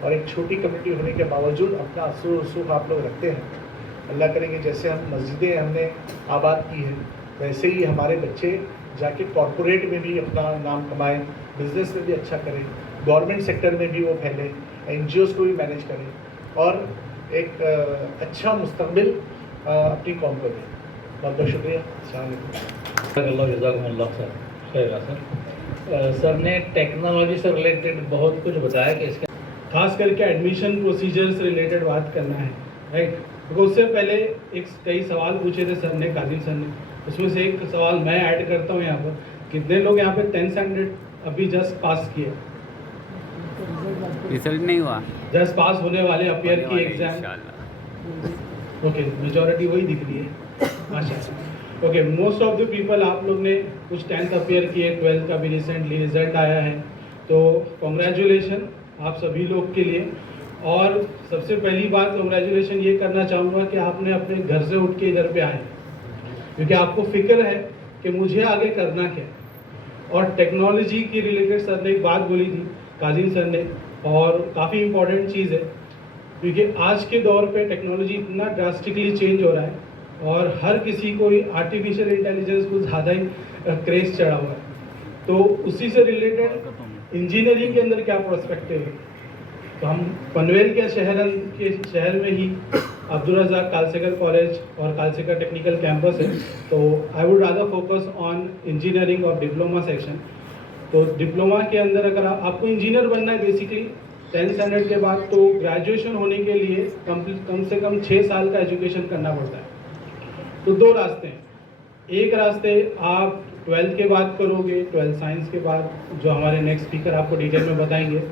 और एक छोटी कम्युनिटी होने के बावजूद अपना सुख आप लोग रखते हैं। अल्लाह करेंगे जैसे हम मस्जिदें हमने आबाद की हैं, वैसे ही हमारे बच्चे जाके कॉरपोरेट में भी अपना नाम कमाएं, बिज़नेस में भी अच्छा करें, गवर्नमेंट सेक्टर में भी वो फैलें, NGOs को भी मैनेज करें, और एक अच्छा मुस्तकबिल अपनी कौम को दें। बहुत बहुत शुक्रिया। सर ने टेक्नोलॉजी से रिलेटेड बहुत कुछ बताया कि इसके खास करके एडमिशन प्रोसीजर से रिलेटेड बात करना है, राइट। तो उससे पहले कई सवाल पूछे थे सर ने, काजिम सर ने, उसमें से एक सवाल मैं ऐड करता हूँ यहाँ पर। कितने लोग यहाँ पे 10th स्टैंडर्ड अभी जस्ट पास किए? रिजल्ट नहीं हुआ, जस्ट पास होने वाले, अपियर की एग्जाम। ओके, मेजॉरिटी वही दिख रही है, माशाल्लाह। Okay, most of the people, आप लोग ने कुछ 10th अपियर किए, 12th का भी रिसेंटली रिजल्ट आया है, तो कॉन्ग्रेचुलेशन आप सभी लोग के लिए। और सबसे पहली बात कॉन्ग्रेचुलेशन ये करना चाहूँगा कि आपने अपने घर से उठ के इधर पे आए, क्योंकि आपको फिक्र है कि मुझे आगे करना क्या है। और टेक्नोलॉजी की रिलेटेड सर ने एक बात बोली थी, काजिम सर ने, और काफ़ी इम्पोर्टेंट चीज़ है, क्योंकि आज के दौर पे टेक्नोलॉजी इतना ड्रास्टिकली चेंज हो रहा है, और हर किसी को आर्टिफिशियल इंटेलिजेंस को ज़्यादा ही क्रेज चढ़ा हुआ है। तो उसी से रिलेटेड इंजीनियरिंग के अंदर क्या पर्सपेक्टिव है, तो हम पनवेल के शहर में ही अब्दुल रज़ाक कालसेकर कॉलेज और कालसेकर टेक्निकल कैंपस है, तो I would rather focus on engineering और डिप्लोमा सेक्शन। तो डिप्लोमा के अंदर अगर आपको इंजीनियर बनना है बेसिकली 10th स्टैंडर्ड के बाद, तो ग्रेजुएशन होने के लिए कम से कम 6 साल का एजुकेशन करना पड़ता है। तो दो रास्ते हैं, एक रास्ते आप 12th के बाद करोगे, 12th साइंस के बाद, जो हमारे नेक्स्ट स्पीकर आपको डिटेल में बताएंगे,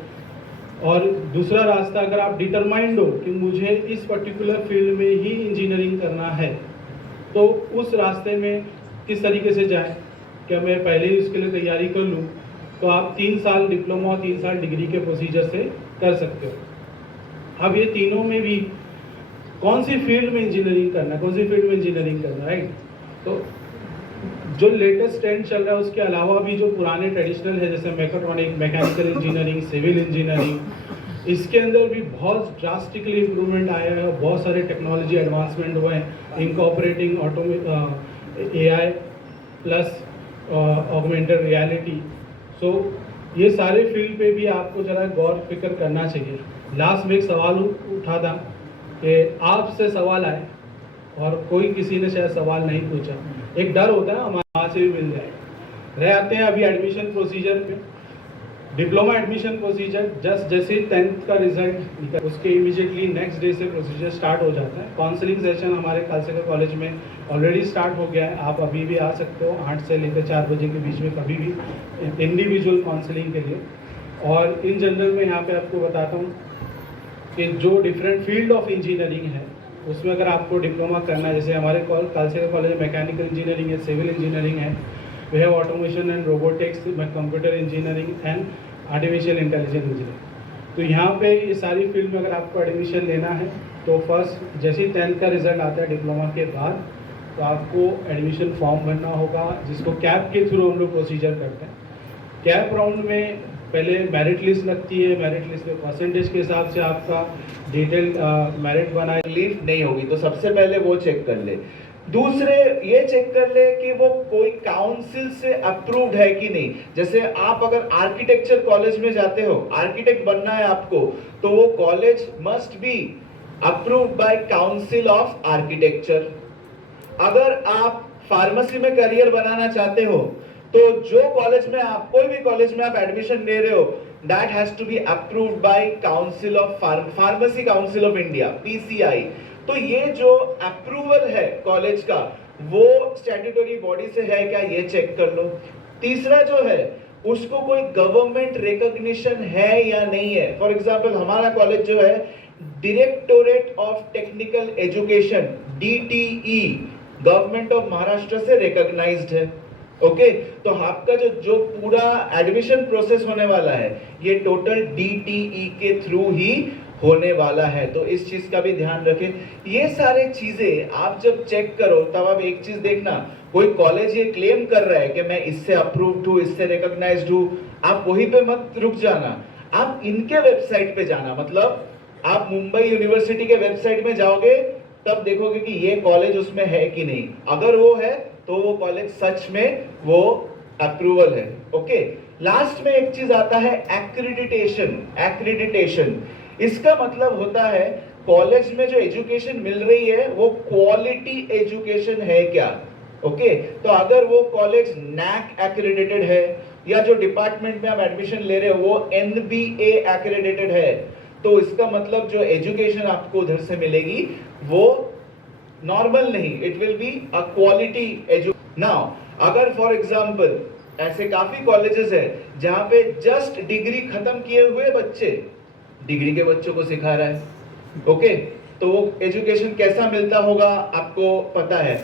और दूसरा रास्ता अगर आप डिटरमाइंड हो कि मुझे इस पर्टिकुलर फील्ड में ही इंजीनियरिंग करना है, तो उस रास्ते में किस तरीके से जाएं, क्या मैं पहले ही उसके लिए तैयारी कर लूँ, तो आप 3 साल डिप्लोमा और 3 साल डिग्री के प्रोसीजर से कर सकते हो। अब ये तीनों में भी कौन सी फील्ड में इंजीनियरिंग करना, कौन सी फील्ड में इंजीनियरिंग करना, राइट। तो जो लेटेस्ट ट्रेंड चल रहा है उसके अलावा भी जो पुराने ट्रेडिशनल है, जैसे mechatronic, mechanical engineering, civil engineering, इसके अंदर भी बहुत ड्रास्टिकली इम्प्रूवमेंट आया है, बहुत सारे टेक्नोलॉजी एडवांसमेंट हुए हैं, incorporating AI plus augmented reality. So ये सारे फील्ड पे भी आपको ज़रा गौर फिक्र करना चाहिए। लास्ट में एक सवाल उठा था कि आपसे सवाल आए और कोई किसी ने शायद सवाल नहीं पूछा, एक डर होता है हमारे वहाँ से भी मिल जाए। रह आते हैं अभी एडमिशन प्रोसीजर पे। डिप्लोमा एडमिशन प्रोसीजर जैसे 10th का रिजल्ट निकल, उसके इमीडिएटली नेक्स्ट डे से प्रोसीजर स्टार्ट हो जाता है। काउंसलिंग सेशन हमारे कालसेकर कॉलेज में ऑलरेडी स्टार्ट हो गया है, आप अभी भी आ सकते हो 8 से लेकर 4 बजे के बीच में, कभी भी इंडिविजुअल काउंसलिंग के लिए। और इन जनरल में यहाँ पे आपको बताता हूँ कि जो डिफरेंट फील्ड ऑफ इंजीनियरिंग है उसमें अगर आपको डिप्लोमा करना है, जैसे हमारे कालसेकर कॉलेज में मैकेनिकल इंजीनियरिंग है, सिविल इंजीनियरिंग है, we have automation and robotics, computer engineering and artificial intelligence engineering. तो यहाँ पे ये सारी फील्ड में अगर आपको एडमिशन लेना है तो फर्स्ट जैसे ही 10th का रिजल्ट आता है डिप्लोमा के बाद, तो आपको एडमिशन फॉर्म भरना होगा, जिसको कैप के थ्रू हम लोग प्रोसीजर करते हैं। कैप राउंड में पहले मेरिट लिस्ट लगती है, मेरिट लिस्ट में परसेंटेज के हिसाब से आपका डिटेल मेरिट बना लीव नहीं होगी, तो सबसे पहले वो चेक कर ले। दूसरे ये चेक कर ले कि वो कोई काउंसिल से अप्रूव्ड है कि नहीं। जैसे आप अगर आर्किटेक्चर कॉलेज में जाते हो, आर्किटेक्ट बनना है आपको, तो वो college must be approved by council of architecture. अगर आप फार्मेसी में करियर बनाना चाहते हो, तो जो कॉलेज में आप, कोई भी कॉलेज में आप एडमिशन ले रहे हो, that has to be approved by council of pharmacy council of India, PCI। तो ये जो अप्रूवल है कॉलेज का, वो स्टैट्यूटरी बॉडी से है क्या, ये चेक कर लो। तीसरा जो है उसको कोई गवर्नमेंट रिकॉग्निशन है या नहीं है। फॉर एग्जांपल हमारा कॉलेज जो है directorate of technical education DTE government of Maharashtra से रिकॉग्नाइज्ड है। ओके तो आपका जो पूरा एडमिशन प्रोसेस होने वाला है ये टोटल DTE के थ्रू ही होने वाला है, तो इस चीज का भी ध्यान रखें। ये सारे चीजें आप जब चेक करो तब आप एक चीज देखना, कोई कॉलेज ये क्लेम कर रहा है कि मैं इससे अप्रूव्ड हूं, इससे रिकॉग्नाइज्ड हूं, आप वहीं पे मत रुक जाना, आप इनके वेबसाइट पे जाना। मतलब आप मुंबई यूनिवर्सिटी के वेबसाइट में जाओगे तब देखोगे कि ये कॉलेज उसमें है कि नहीं, अगर वो है तो वो कॉलेज सच में वो अप्रूवल है। ओके लास्ट में एक चीज आता है एक्रेडिटेशन। एक्रेडिटेशन इसका मतलब होता है कॉलेज में जो एजुकेशन मिल रही है वो क्वालिटी एजुकेशन है क्या। ओके तो अगर वो कॉलेज NAC एक्रेडिटेड है या जो डिपार्टमेंट में आप एडमिशन ले रहे हो वो NBA एक्रेडिटेड है, तो इसका मतलब जो एजुकेशन आपको उधर से मिलेगी वो नॉर्मल नहीं, it will be a quality education. Now अगर फॉर एग्जांपल ऐसे काफी कॉलेजेस है जहां पे जस्ट डिग्री खत्म किए हुए बच्चे डिग्री के बच्चों को सिखा रहा है, ओके तो वो एजुकेशन कैसा मिलता होगा आपको पता है।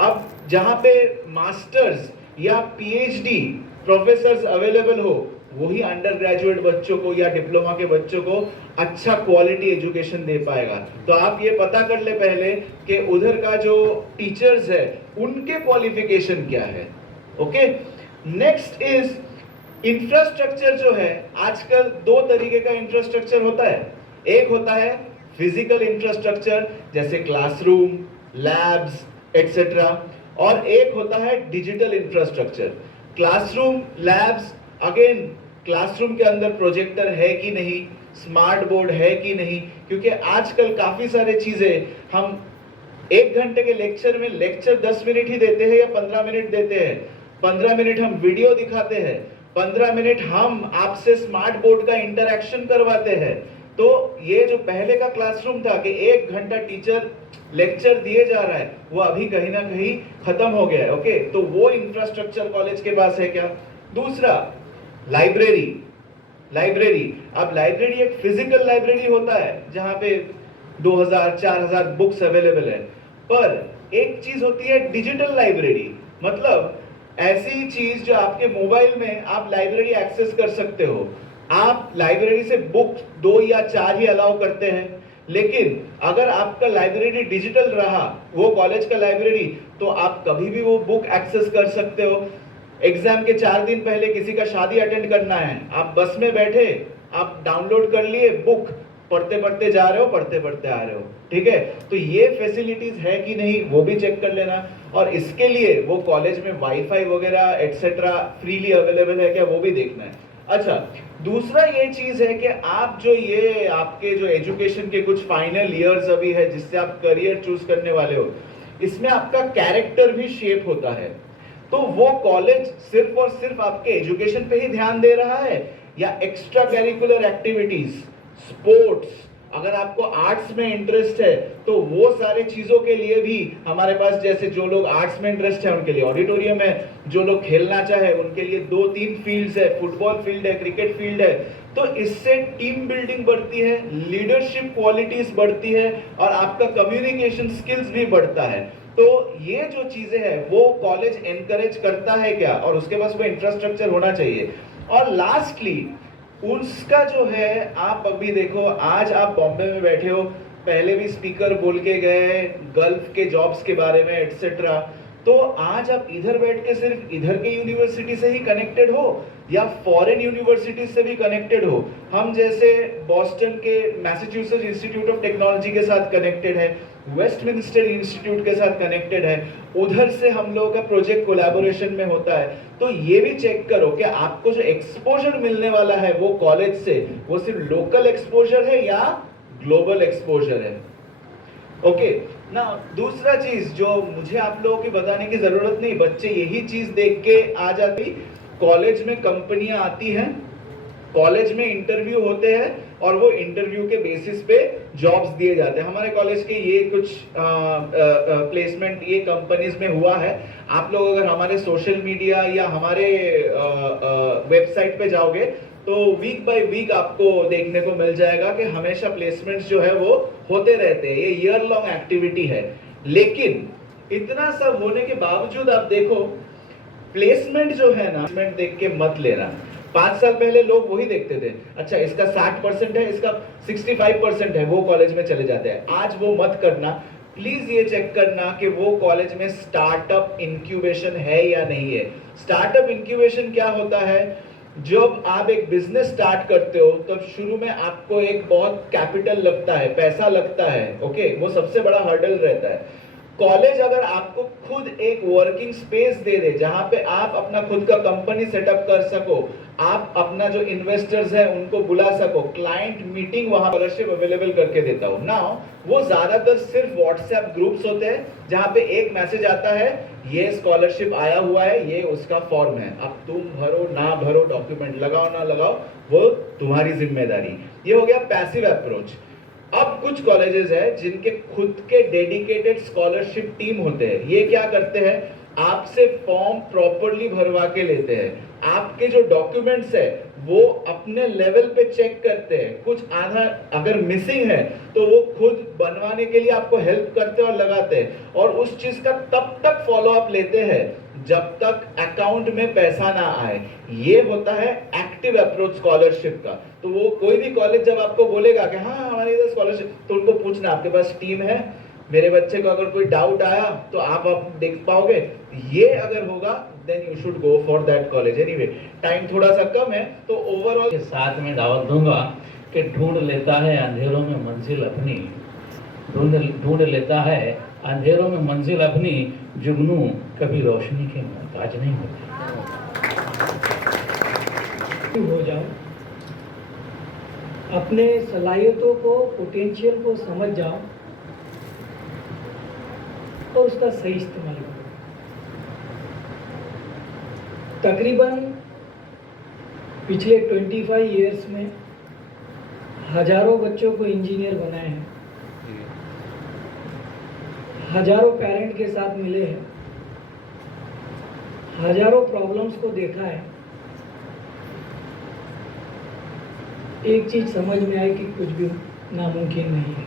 अब जहां पे मास्टर्स या PhD प्रोफेसर्स अवेलेबल हो वही अंडर ग्रेजुएट बच्चों को या डिप्लोमा के बच्चों को अच्छा क्वालिटी एजुकेशन दे पाएगा। तो आप ये पता कर ले पहले कि उधर का जो टीचर्स है उनके क्वालिफिकेशन क्या है। Okay next is infrastructure. जो है आजकल दो तरीके का इंफ्रास्ट्रक्चर होता है, एक होता है फिजिकल इंफ्रास्ट्रक्चर जैसे क्लासरूम, लैब्स एटसेट्रा, और एक होता है digital infrastructure. Classroom, labs, again classroom के अंदर प्रोजेक्टर है कि नहीं, स्मार्ट बोर्ड है कि नहीं, क्योंकि आजकल काफी सारे चीजें हम 1 घंटे के लेक्चर में लेक्चर 10 मिनट ही देते हैं या 15 मिनट देते हैं, 15 मिनट हम वीडियो दिखाते हैं, 15 मिनट हम आपसे स्मार्ट बोर्ड का इंटरेक्शन करवाते हैं। तो ये जो पहले का क्लासरूम था कि 1 घंटा टीचर लेक्चर दिए जा रहा है वो अभी कहीं ना कहीं खत्म हो गया है। ओके तो वो इंफ्रास्ट्रक्चर कॉलेज के पास है क्या। दूसरा लाइब्रेरी। लाइब्रेरी, अब लाइब्रेरी एक फिजिकल लाइब्रेरी होता है जहां पे 2000-4000 बुक्स अवेलेबल है, पर एक चीज होती है डिजिटल लाइब्रेरी, मतलब ऐसी चीज जो आपके मोबाइल में आप लाइब्रेरी एक्सेस कर सकते हो। आप लाइब्रेरी से बुक 2 या 4 ही अलाउ करते हैं, लेकिन अगर आपका लाइब्रेरी डिजिटल रहा, वो कॉलेज का लाइब्रेरी, तो आप कभी भी वो बुक एक्सेस कर सकते हो। एग्जाम के 4 दिन पहले किसी का शादी अटेंड करना है, आप बस में बैठे, आप डाउनलोड कर लिए बुक, पढ़ते पढ़ते जा रहे हो, पढ़ते पढ़ते आ रहे हो, ठीक है। तो ये फैसिलिटीज है कि नहीं वो भी चेक कर लेना, और इसके लिए वो कॉलेज में वाईफाई वगैरह एटसेट्रा फ्रीली अवेलेबल है क्या वो भी देखना है। अच्छा दूसरा ये चीज है कि आप जो ये आपके जो एजुकेशन के कुछ फाइनल ईयर्स अभी है जिससे आप करियर चूज करने वाले हो, इसमें आपका कैरेक्टर भी शेप होता है। तो वो कॉलेज सिर्फ और सिर्फ आपके एजुकेशन पे ही ध्यान दे रहा है या एक्स्ट्रा करिकुलर एक्टिविटीज, स्पोर्ट्स, अगर आपको आर्ट्स में इंटरेस्ट है तो वो सारे चीजों के लिए भी हमारे पास, जैसे जो लोग आर्ट्स में इंटरेस्ट है उनके लिए ऑडिटोरियम है, जो लोग खेलना चाहे उनके लिए 2-3 फील्ड्स है, फुटबॉल फील्ड है, क्रिकेट फील्ड है। तो इससे टीम बिल्डिंग बढ़ती है, लीडरशिप क्वालिटीज बढ़ती है और आपका कम्युनिकेशन स्किल्स भी बढ़ता है। तो ये जो चीजें हैं वो कॉलेज एनकरेज करता है क्या, और उसके पास वो इंफ्रास्ट्रक्चर होना चाहिए। और लास्टली उसका जो है, आप अभी देखो आज आप बॉम्बे में बैठे हो, पहले भी स्पीकर बोल के गए गल्फ के जॉब्स के बारे में एटसेट्रा, तो आज आप इधर बैठ के सिर्फ इधर के यूनिवर्सिटी से ही कनेक्टेड हो या फॉरेन यूनिवर्सिटी से भी कनेक्टेड हो। हम जैसे बॉस्टन के मैसाचुसेट्स इंस्टीट्यूट ऑफ टेक्नोलॉजी के साथ कनेक्टेड है, वेस्टमिंस्टर इंस्टीट्यूट के साथ कनेक्टेड है, उधर से हम लोगों का प्रोजेक्ट कोलैबोरेशन में होता है। तो ये भी चेक करो कि आपको जो एक्सपोजर मिलने वाला है वो कॉलेज से, वो सिर्फ लोकल एक्सपोजर है या ग्लोबल एक्सपोजर है। ओके ना, दूसरा चीज जो मुझे आप लोगों की बताने की जरूरत नहीं, बच्चे यही चीज देख के आ जाती, कॉलेज में कंपनियां आती हैं, कॉलेज में इंटरव्यू होते हैं, और वो इंटरव्यू के बेसिस पे जॉब्स दिए जाते हैं। हमारे कॉलेज के ये कुछ प्लेसमेंट ये कंपनीज में हुआ है। आप लोग अगर हमारे सोशल मीडिया या हमारे वेबसाइट पे जाओगे तो वीक बाय वीक आपको देखने को मिल जाएगा कि हमेशा प्लेसमेंट्स जो है वो होते रहते हैं। ये ईयर लॉन्ग एक्टिविटी है। लेकिन इतना सब होने के बावजूद आप देखो प्लेसमेंट जो है ना, प्लेसमेंट देख के मत लेना। 5 साल पहले लोग वही देखते थे, अच्छा इसका 60% है, इसका 65% है, वो कॉलेज में चले जाते हैं। आज वो मत करना। प्लीज ये चेक करना कि वो कॉलेज में स्टार्टअप इंक्यूबेशन है या नहीं है। स्टार्टअप इंक्यूबेशन क्या होता है? जब आप एक बिजनेस स्टार्ट करते हो तब शुरू में आपको एक बहुत कैपिटल लगता है, पैसा लगता है, ओके, वो सबसे बड़ा हर्डल रहता है। कॉलेज अगर आपको खुद एक वर्किंग स्पेस दे दे जहां पे आप अपना खुद का कंपनी सेटअप कर सको, आप अपना जो इन्वेस्टर्स है उनको बुला सको, क्लाइंट मीटिंग वहां स्कॉलरशिप अवेलेबल करके देता हूं ना। वो ज्यादातर सिर्फ व्हाट्सएप ग्रुप्स होते हैं जहां पे एक मैसेज आता है, ये स्कॉलरशिप आया हुआ है, ये उसका फॉर्म है, अब तुम भरो ना भरो, डॉक्यूमेंट लगाओ ना लगाओ, वो तुम्हारी जिम्मेदारी। ये हो गया पैसिव अप्रोच। अब कुछ कॉलेजेस है जिनके खुद के डेडिकेटेड स्कॉलरशिप टीम होते हैं। ये क्या करते हैं? आपसे फॉर्म प्रॉपरली भरवा के लेते हैं, आपके जो डॉक्यूमेंट्स है वो अपने लेवल पे चेक करते हैं, कुछ आधा अगर मिसिंग है तो वो खुद बनवाने के लिए आपको हेल्प करते हैं और लगाते हैं, और उस चीज का तब तक फॉलो अप लेते हैं जब तक अकाउंट में पैसा ना आए। ये होता है एक्टिव अप्रोच स्कॉलरशिप का। तो वो कोई भी कॉलेज जब आपको बोलेगा कि हाँ हमारे इधर स्कॉलरशिप, तो उनको पूछना आपके पास टीम है, मेरे बच्चे को अगर कोई डाउट आया तो आप देख पाओगे। ये अगर होगा then you should go for that college. Anyway time थोड़ा सा कम है तो ओवरऑल के साथ में दावत दूंगा कि ढूंढ लेता है अंधेरों में मंजिल अपनी, ढूंढ लेता है अंधेरों में मंजिल अपनी, जुगनू कभी रोशनी के मोहताज नहीं होते। हो जाओ, अपने सलाहियतों को, पोटेंशियल को समझ जाओ और उसका सही इस्तेमाल करो। तकरीबन पिछले 25 इयर्स में हजारों बच्चों को इंजीनियर बनाए हैं, हजारों पेरेंट के साथ मिले हैं, हजारों प्रॉब्लम्स को देखा है। एक चीज समझ में आई कि कुछ भी नामुमकिन नहीं है।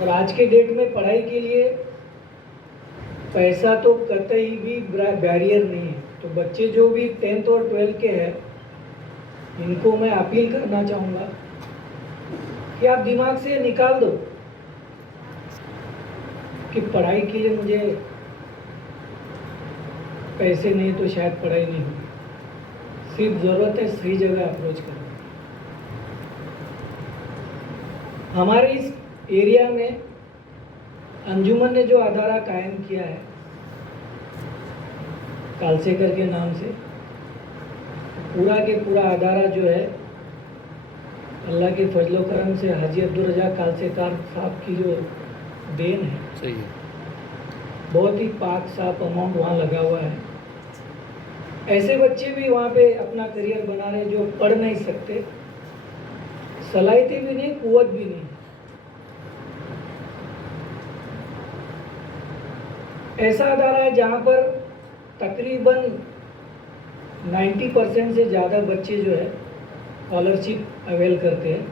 और आज के डेट में पढ़ाई के लिए पैसा तो कतई भी बैरियर नहीं है। तो बच्चे जो भी 10th और 12th के हैं, इनको मैं अपील करना चाहूँगा कि आप दिमाग से निकाल दो कि पढ़ाई के लिए मुझे पैसे नहीं तो शायद पढ़ाई नहीं होगी। सिर्फ ज़रूरत है सही जगह अप्रोच करने। हमारे इस एरिया में अंजुमन ने जो अदारा कायम किया है कालसेकर के नाम से, पूरा के पूरा अदारा जो है अल्लाह के फजलो करम से हाजी अब्दुल रज़ाक कालसेकर साहब की जो देन है, सही है। बहुत ही पाक साफ अमाउंट वहाँ लगा हुआ है। ऐसे बच्चे भी वहाँ पे अपना करियर बना रहे जो पढ़ नहीं सकते, सलाहियतें भी नहीं, कुव्वत भी नहीं। ऐसा अदारा है जहाँ पर तकरीबन 90% से ज़्यादा बच्चे जो है स्कॉलरशिप अवेल करते हैं।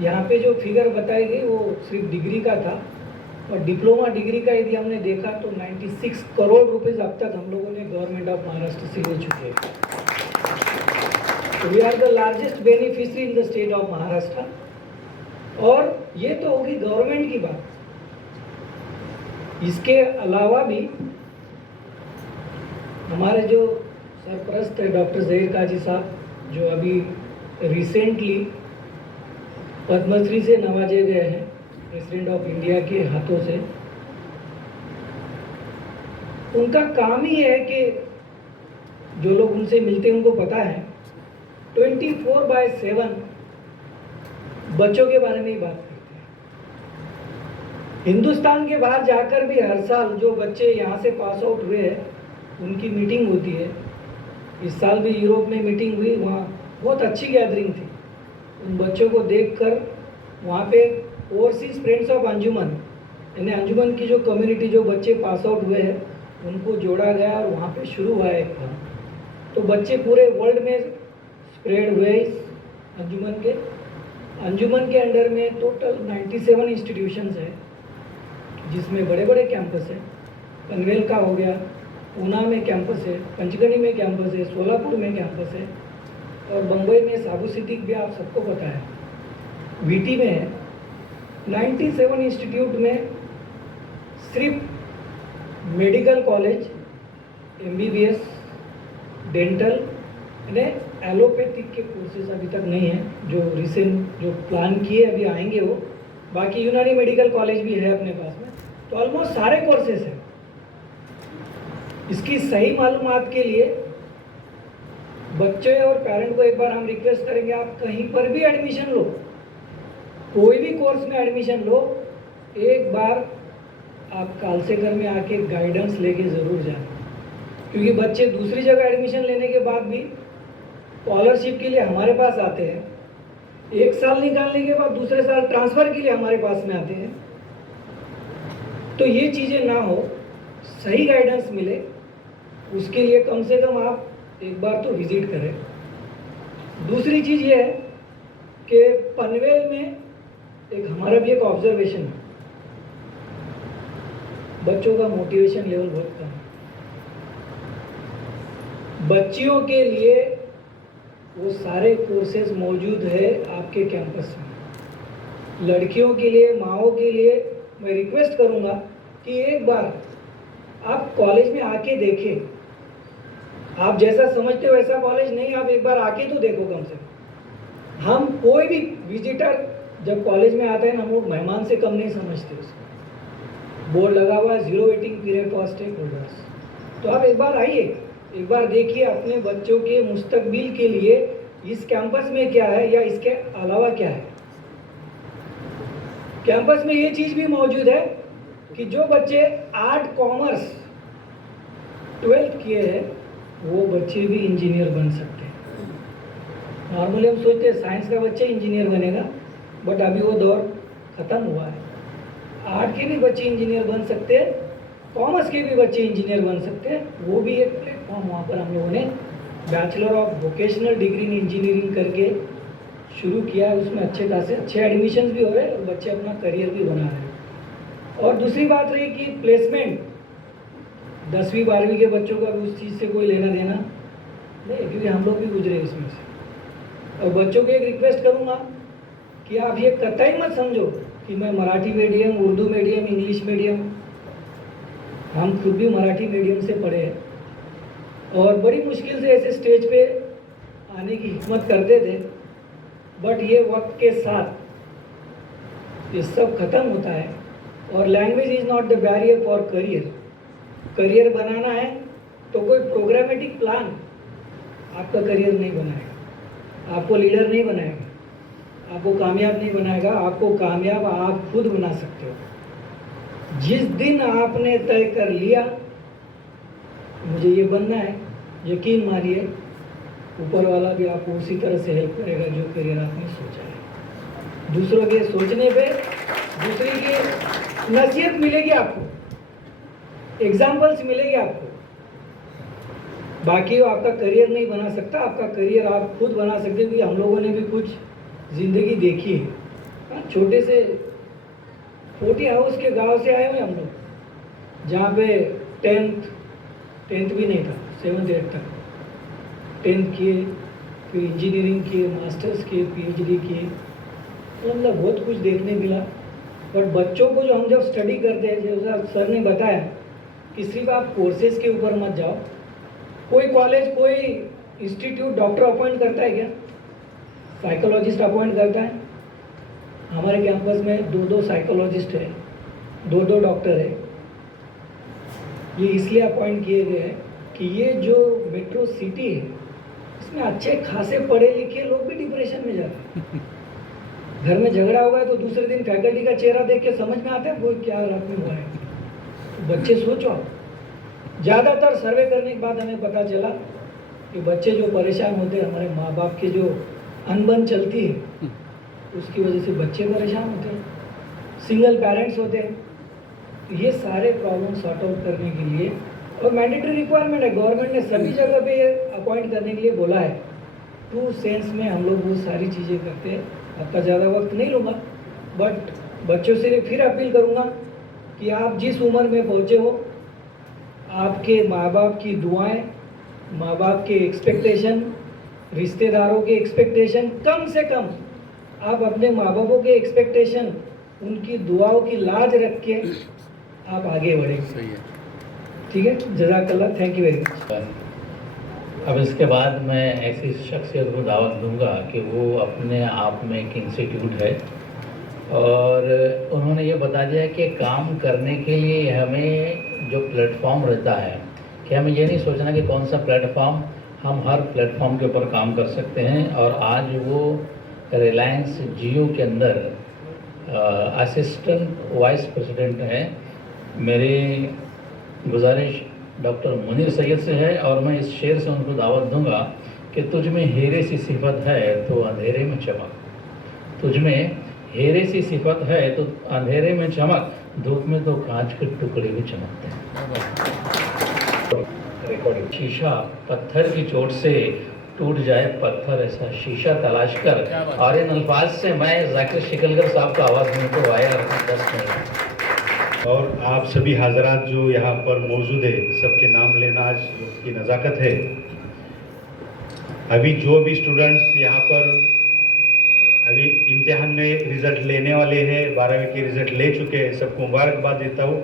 यहाँ पे जो फिगर बताई गई वो सिर्फ डिग्री का था, और डिप्लोमा डिग्री का यदि हमने देखा तो 96 करोड़ रुपए अब तक हम लोगों ने गवर्नमेंट ऑफ महाराष्ट्र से ले चुके हैं। We are the largest beneficiary in the state of Maharashtra. और ये तो होगी गवर्नमेंट की बात। इसके अलावा भी हमारे जो सरपरस्त है डॉक्टर ज़हीर काजी साहब, जो अभी रिसेंटली पद्मश्री से नवाजे गए हैं प्रेसिडेंट ऑफ इंडिया के हाथों से, उनका काम ही है कि जो लोग उनसे मिलते हैं उनको पता है 24/7 बच्चों के बारे में ही बात करते हैं। हिंदुस्तान के बाहर जाकर भी हर साल जो बच्चे यहाँ से पास आउट हुए हैं उनकी मीटिंग होती है। इस साल भी यूरोप में मीटिंग हुई, वहाँ बहुत अच्छी गैदरिंग थी। उन बच्चों को देखकर वहाँ पे ओवरसीज फ्रेंड्स ऑफ अंजुमन, यानी अंजुमन की जो कम्युनिटी, जो बच्चे पास आउट हुए हैं, उनको जोड़ा गया और वहाँ पे शुरू हुआ है एक काम। तो बच्चे पूरे वर्ल्ड में स्प्रेड हुए इस अंजुमन के अंडर में टोटल 97 इंस्टीट्यूशंस है, जिसमें बड़े बड़े कैंपस है। पनवेल का हो गया, ऊना में कैंपस है, पंचगनी में कैंपस है, सोलापुर में कैंपस है, और बम्बई में साबू सिद्दीक भी आप सबको पता है, वीटी में है। 97 इंस्टीट्यूट में सिर्फ मेडिकल कॉलेज, MBBS, डेंटल यानी एलोपैथिक के कोर्सेज अभी तक नहीं है, जो रिसेंट जो प्लान किए अभी आएंगे वो। बाकी यूनानी मेडिकल कॉलेज भी है अपने पास में, तो ऑलमोस्ट सारे कोर्सेज हैं। इसकी सही मालूमात के लिए बच्चे और पेरेंट को एक बार हम रिक्वेस्ट करेंगे, आप कहीं पर भी एडमिशन लो, कोई भी कोर्स में एडमिशन लो, एक बार आप कालसेकर में आके गाइडेंस लेके ज़रूर जाएं, क्योंकि बच्चे दूसरी जगह एडमिशन लेने के बाद भी स्कॉलरशिप के लिए हमारे पास आते हैं, एक साल निकालने के बाद दूसरे साल ट्रांसफ़र के लिए हमारे पास में आते हैं। तो ये चीज़ें ना हो, सही गाइडेंस मिले, उसके लिए कम से कम आप एक बार तो विज़िट करें। दूसरी चीज़ ये है कि पनवेल में एक हमारा भी एक ऑब्जर्वेशन है, बच्चों का मोटिवेशन लेवल बहुत कम है। बच्चियों के लिए वो सारे कोर्सेज मौजूद है आपके कैंपस में। लड़कियों के लिए, माओं के लिए मैं रिक्वेस्ट करूंगा कि एक बार आप कॉलेज में आके देखें। आप जैसा समझते हो वैसा कॉलेज नहीं, आप एक बार आके तो देखो कम से कम। हम कोई भी विजिटर जब कॉलेज में आता है ना, हम लोग मेहमान से कम नहीं समझते उसको। बोर्ड लगा हुआ है 0 waiting period for stakeholders. तो आप एक बार आइए, एक बार देखिए अपने बच्चों के मुस्तकबिल के लिए इस कैंपस में क्या है या इसके अलावा क्या है। कैंपस में ये चीज़ भी मौजूद है कि जो बच्चे आर्ट, कॉमर्स 12th किए हैं, वो बच्चे भी इंजीनियर बन सकते हैं। नॉर्मली हम सोचते हैं साइंस का बच्चा इंजीनियर बनेगा, बट अभी वो दौर ख़त्म हुआ है। आर्ट के भी बच्चे इंजीनियर बन सकते हैं, कॉमर्स के भी बच्चे इंजीनियर बन सकते हैं। वो भी एक प्लेटफॉर्म वहाँ पर हम लोगों ने bachelor of vocational degree in engineering करके शुरू किया है। उसमें अच्छे खासे अच्छे एडमिशन भी हो रहे हैं और बच्चे अपना करियर भी बना रहे हैं। और दूसरी बात रही कि प्लेसमेंट, 10वीं 12वीं के बच्चों का भी उस चीज़ से कोई लेना देना नहीं, क्योंकि हम लोग भी गुजरे इसमें से। और बच्चों को एक रिक्वेस्ट करूँगा कि आप ये कतई मत समझो कि मैं Marathi medium, Urdu medium, English medium, हम खुद भी मराठी मीडियम से पढ़े हैं और बड़ी मुश्किल से ऐसे स्टेज पे आने की हिम्मत करते थे। बट ये वक्त के साथ ये सब खत्म होता है और language is not the barrier for career. Career बनाना है तो कोई प्रोग्रामेटिक प्लान आपका करियर नहीं बनाएगा, आपको लीडर नहीं बनाएगा, आपको कामयाब नहीं बनाएगा। आपको कामयाब आप खुद बना सकते हो। जिस दिन आपने तय कर लिया मुझे ये बनना है, यकीन मानिए ऊपर वाला भी आपको उसी तरह से हेल्प करेगा जो करियर आपने सोचा है। दूसरों के सोचने पे दूसरी की नसीहत मिलेगी, आपको एग्जाम्पल्स मिलेगी आपको। बाकी वो आपका करियर नहीं बना सकता, आपका करियर आप खुद बना सकते हो। क्योंकि हम लोगों ने भी कुछ ज़िंदगी देखी है। छोटे से पोटी हाउस के गांव से आए हुए हम लोग, जहाँ पे टेंथ भी नहीं था, 7th 8th तक 10th किए, फिर इंजीनियरिंग किए, मास्टर्स किए, PhD किए। तो मतलब बहुत कुछ देखने मिला। बट बच्चों को जो हम जब स्टडी करते हैं, जैसा सर ने बताया कि सिर्फ आप कोर्सेज के ऊपर मत जाओ। कोई कॉलेज, कोई इंस्टीट्यूट डॉक्टर अपॉइंट करता है क्या? साइकोलॉजिस्ट अपॉइंट करता है? हमारे कैंपस में 2-2 साइकोलॉजिस्ट है, 2-2 डॉक्टर है। ये इसलिए अपॉइंट किए गए हैं कि ये जो मेट्रो सिटी है, इसमें अच्छे खासे पढ़े लिखे लोग भी डिप्रेशन में जाते हैं। घर में झगड़ा होगा तो दूसरे दिन फैकल्टी का चेहरा देख के समझ में आता है कोई क्या रात में हुआ है। तो बच्चे सोचो, ज़्यादातर सर्वे करने के बाद हमें पता चला कि बच्चे जो परेशान होते हैं, हमारे माँ बाप के जो अनबन चलती है, उसकी वजह से बच्चे परेशान होते हैं, सिंगल पेरेंट्स होते हैं। तो ये सारे प्रॉब्लम सॉर्ट आउट करने के लिए और मैंडेटरी रिक्वायरमेंट है, गवर्नमेंट ने सभी जगह पे अपॉइंट करने के लिए बोला है। टू सेंस में हम लोग वो सारी चीज़ें करते हैं। आपका ज़्यादा वक्त नहीं लूँगा, बट बच्चों से फिर अपील करूँगा कि आप जिस उम्र में पहुँचे हो, आपके माँ बाप की दुआएं, माँ बाप के एक्सपेक्टेशन, रिश्तेदारों के एक्सपेक्टेशन, कम से कम आप अपने माँ बापों के एक्सपेक्टेशन, उनकी दुआओं की लाज रख के आप आगे बढ़ेंगे। सही है। ठीक है, जज़ाकल्लाह, थैंक यू वेरी मच। अब इसके बाद मैं ऐसी शख्सियत को दावत दूंगा कि वो अपने आप में एक इंस्टीट्यूट है और उन्होंने ये बता दिया कि काम करने के लिए हमें जो प्लेटफॉर्म रहता है कि हमें ये नहीं सोचना कि कौन सा प्लेटफॉर्म, हम हर प्लेटफॉर्म के ऊपर काम कर सकते हैं। और आज वो रिलायंस जियो के अंदर असिस्टेंट वाइस प्रेसिडेंट हैं। मेरी गुजारिश डॉक्टर मुनीर सैयद से है और मैं इस शेर से उनको दावत दूंगा कि तुझ में हीरे सी सिफत है तो अंधेरे में चमक, तुझ में हीरे सी सिफत है तो अंधेरे में चमक, धूप में तो कांच के टुकड़े भी चमकते हैं। शीशा पत्थर की चोट से टूट जाए पत्थर, ऐसा शीशा तलाश कर। और इन अल्फाज से मैं जाकिर शिकलगर साहब का आवाज़ में तो आया 10 मिनट। और आप सभी हाजरात जो यहाँ पर मौजूद है, सबके नाम लेना आज की नज़ाकत है। अभी जो भी स्टूडेंट्स यहाँ पर अभी इम्तिहान में रिज़ल्ट लेने वाले हैं, 12वीं के रिज़ल्ट ले चुके हैं, सबको मुबारकबाद देता हूँ।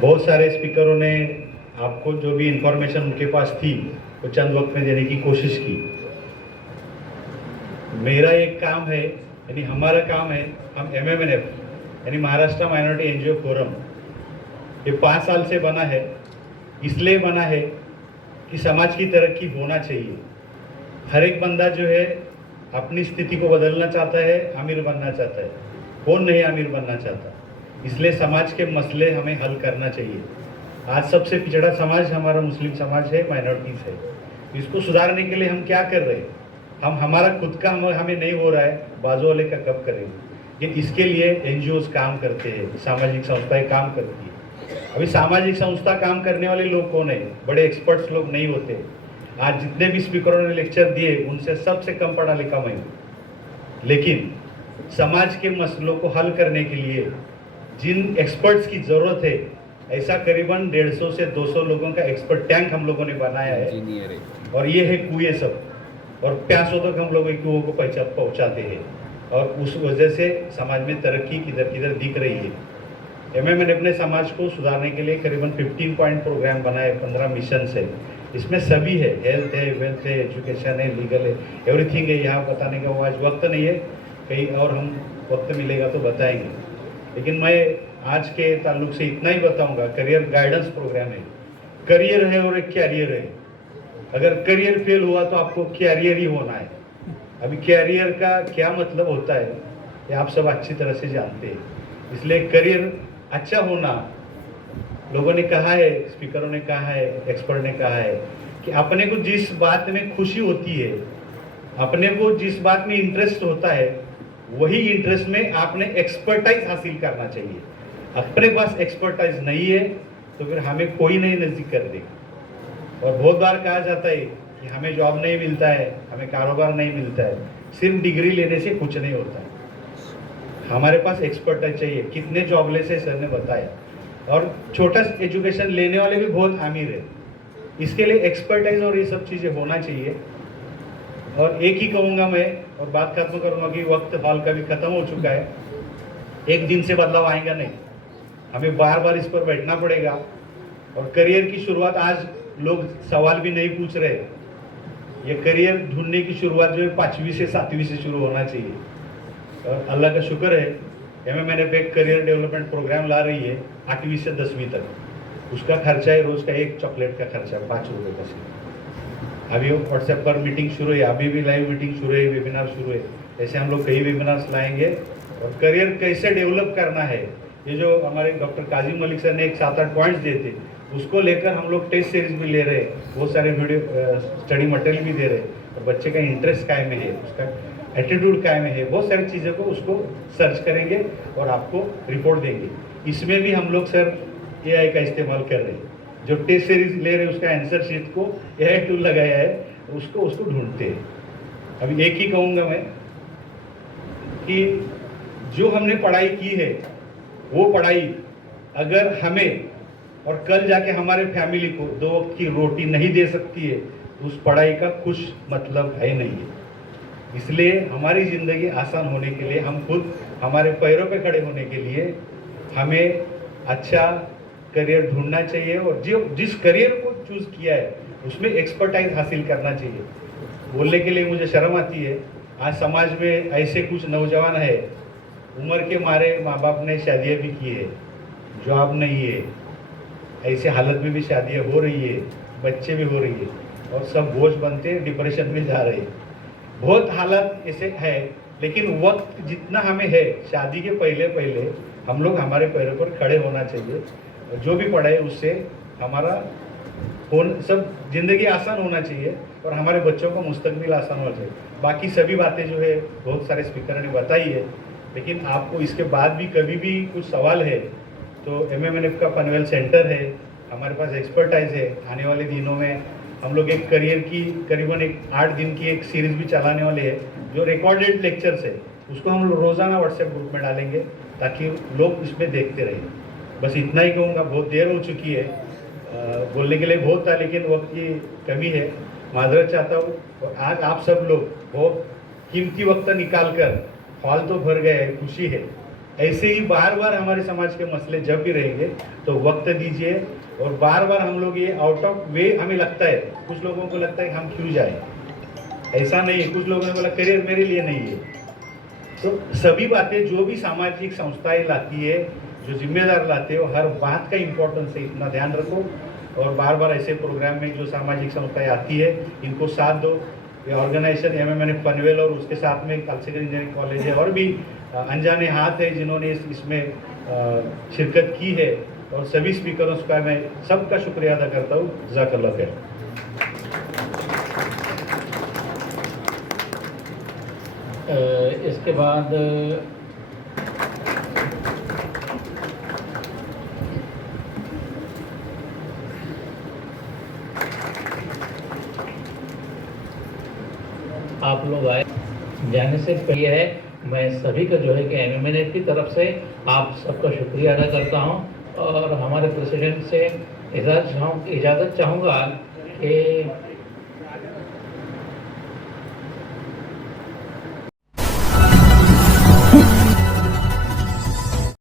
बहुत सारे स्पीकरों ने आपको जो भी इंफॉर्मेशन उनके पास थी वो चंद वक्त में देने की कोशिश की। मेरा एक काम है, यानी हमारा काम है, हम MMNF यानी महाराष्ट्र माइनॉरिटी NGO फोरम, ये 5 साल से बना है। इसलिए बना है कि समाज की तरक्की होना चाहिए। हर एक बंदा जो है अपनी स्थिति को बदलना चाहता है, अमीर बनना चाहता है। कौन नहीं अमीर बनना चाहता? इसलिए समाज के मसले हमें हल करना चाहिए। आज सबसे पिछड़ा समाज हमारा मुस्लिम समाज है, माइनॉरिटीज़ है। इसको सुधारने के लिए हम क्या कर रहे हैं? हमारा खुद का हमें नहीं हो रहा है, बाजू वाले का कब करेंगे? लेकिन इसके लिए NGOs काम करते हैं, सामाजिक संस्थाएं काम करती है। अभी सामाजिक संस्था काम करने वाले लोग कौन है? बड़े एक्सपर्ट्स लोग नहीं होते। आज जितने भी स्पीकरों ने लेक्चर दिए उनसे सबसे कम पढ़ा लिखा मैं हूँ, लेकिन समाज के मसलों को हल करने के लिए जिन एक्सपर्ट्स की ज़रूरत है, ऐसा करीबन 150 से 200 लोगों का एक्सपर्ट टैंक हम लोगों ने बनाया है। और ये है कुएं सब, और प्यासों तक हम लोग कुओं को पहुँचाते हैं। और उस वजह से समाज में तरक्की किधर किधर दिख रही है। MMN अपने समाज को सुधारने के लिए करीबन 15 पॉइंट प्रोग्राम बनाए, 15 मिशन है। इसमें सभी है, हेल्थ है, वेल्थ है, एजुकेशन है, लीगल है, एवरीथिंग है। यहाँ बताने का वो आज वक्त नहीं है, कहीं और हम वक्त मिलेगा तो बताएंगे। लेकिन मैं आज के ताल्लुक से इतना ही बताऊंगा, करियर गाइडेंस प्रोग्राम है। करियर है और एक कैरियर है। अगर करियर फेल हुआ तो आपको कैरियर ही होना है। अभी कैरियर का क्या मतलब होता है ये आप सब अच्छी तरह से जानते हैं। इसलिए करियर अच्छा होना, लोगों ने कहा है, स्पीकरों ने कहा है, एक्सपर्ट ने कहा है कि अपने को जिस बात में खुशी होती है, अपने को जिस बात में इंटरेस्ट होता है, वही इंटरेस्ट में आपने एक्सपर्टाइज हासिल करना चाहिए। अपने पास एक्सपर्टाइज नहीं है तो फिर हमें कोई नहीं नज़दीक कर देगा। और बहुत बार कहा जाता है कि हमें जॉब नहीं मिलता है, हमें कारोबार नहीं मिलता है। सिर्फ डिग्री लेने से कुछ नहीं होता है, हमारे पास एक्सपर्टाइज चाहिए। कितने जॉबलेस है सर ने बताया, और छोटा एजुकेशन लेने वाले भी बहुत अमीर है। इसके लिए एक्सपर्टाइज और ये सब चीज़ें होना चाहिए। और एक ही कहूँगा मैं, और बात खत्म करूँगा कि वक्त हॉल का भी ख़त्म हो चुका है। एक दिन से बदलाव आएगा नहीं, हमें बार बार इस पर बैठना पड़ेगा। और करियर की शुरुआत आज लोग सवाल भी नहीं पूछ रहे। ये करियर ढूंढने की शुरुआत जो है 5वीं से 7वीं से शुरू होना चाहिए। और अल्लाह का शुक्र है MMNF एक करियर डेवलपमेंट प्रोग्राम ला रही है 8वीं से 10वीं तक। उसका खर्चा है, रोज़ का एक चॉकलेट का खर्चा 5 रुपये का सिर्फ। अभी व्हाट्सएप पर मीटिंग शुरू है, अभी भी लाइव मीटिंग शुरू है, वेबिनार शुरू है। ऐसे हम लोग कई वेबिनार्स लाएंगे। और करियर कैसे डेवलप करना है, ये जो हमारे डॉक्टर काजिम मलिक सर ने एक 7-8 पॉइंट्स दिए थे, उसको लेकर हम लोग टेस्ट सीरीज भी ले रहे हैं, बहुत सारे वीडियो स्टडी मटेरियल भी दे रहे हैं। और बच्चे का इंटरेस्ट काय में है, उसका एटीट्यूड काय में है, बहुत सारी चीज़ों को उसको सर्च करेंगे और आपको रिपोर्ट देंगे। इसमें भी हम लोग सर एआई का इस्तेमाल कर रहे हैं। जो टेस्ट सीरीज ले रहे हैं उसका आंसर शीट को एआई टूल लगाया है, उसको ढूंढते हैं। अभी एक ही कहूँगा मैं कि जो हमने पढ़ाई की है वो पढ़ाई अगर हमें और कल जाके हमारे फैमिली को 2 वक्त की रोटी नहीं दे सकती है तो उस पढ़ाई का कुछ मतलब है नहीं है। इसलिए हमारी ज़िंदगी आसान होने के लिए, हम खुद हमारे पैरों पे खड़े होने के लिए हमें अच्छा करियर ढूंढना चाहिए और जिस करियर को चूज़ किया है उसमें एक्सपर्टाइज हासिल करना चाहिए। बोलने के लिए मुझे शर्म आती है, आज समाज में ऐसे कुछ नौजवान है, उम्र के मारे माँ बाप ने शादियाँ भी की है, जॉब नहीं है, ऐसे हालत में भी शादियाँ हो रही है, बच्चे भी हो रही है और सब बोझ बनते डिप्रेशन में जा रहे हैं। बहुत हालत ऐसे है, लेकिन वक्त जितना हमें है शादी के पहले हम लोग हमारे पैरों पर खड़े होना चाहिए। जो भी पढ़ाए उससे हमारा सब ज़िंदगी आसान होना चाहिए और हमारे बच्चों का मुस्तकबिल आसान होना चाहिए। बाकी सभी बातें जो है बहुत सारे स्पीकर ने बताई है, लेकिन आपको इसके बाद भी कभी भी कुछ सवाल है तो MMNF का पनवेल सेंटर है, हमारे पास एक्सपर्टाइज है। आने वाले दिनों में हम लोग एक करियर की करीबन 8 दिन की एक सीरीज़ भी चलाने वाले हैं, जो रिकॉर्डेड लेक्चर्स है उसको हम लोग रोज़ाना व्हाट्सएप ग्रुप में डालेंगे ताकि लोग इसमें देखते रहें। बस इतना ही कहूँगा, बहुत देर हो चुकी है, बोलने के लिए बहुत था लेकिन वक्त की कमी है, माजरत चाहता हूँ। और आज आप सब लोग बहुत कीमती वक्त निकाल कर हॉल तो भर गए, खुशी है। ऐसे ही बार बार हमारे समाज के मसले जब भी रहेंगे तो वक्त दीजिए और बार बार हम लोग ये आउट ऑफ वे हमें लगता है, कुछ लोगों को लगता है कि हम क्यों जाए, ऐसा नहीं है। कुछ लोगों ने बोला करियर मेरे लिए नहीं है। तो सभी बातें जो भी सामाजिक संस्थाएं लाती है, जो जिम्मेदार लाते हो, हर बात का इम्पोर्टेंस है, इतना ध्यान रखो और बार बार ऐसे प्रोग्राम में जो सामाजिक संस्थाएं आती है इनको साथ दो। ये ऑर्गेनाइजेशन MMNF पनवेल और उसके साथ में कल्चरल इंजीनियरिंग कॉलेज है और भी अनजाने हाथ है जिन्होंने इसमें शिरकत की है और सभी स्पीकरों का मैं सबका शुक्रिया अदा करता हूँ। जज़ाकल्लाह खैर। इसके बाद आप लोग आए, जाने से पहले है मैं सभी का जो है कि MMNF की तरफ से आप सबका शुक्रिया अदा करता हूं और हमारे प्रेसिडेंट से इजाज़त चाहूँगा कि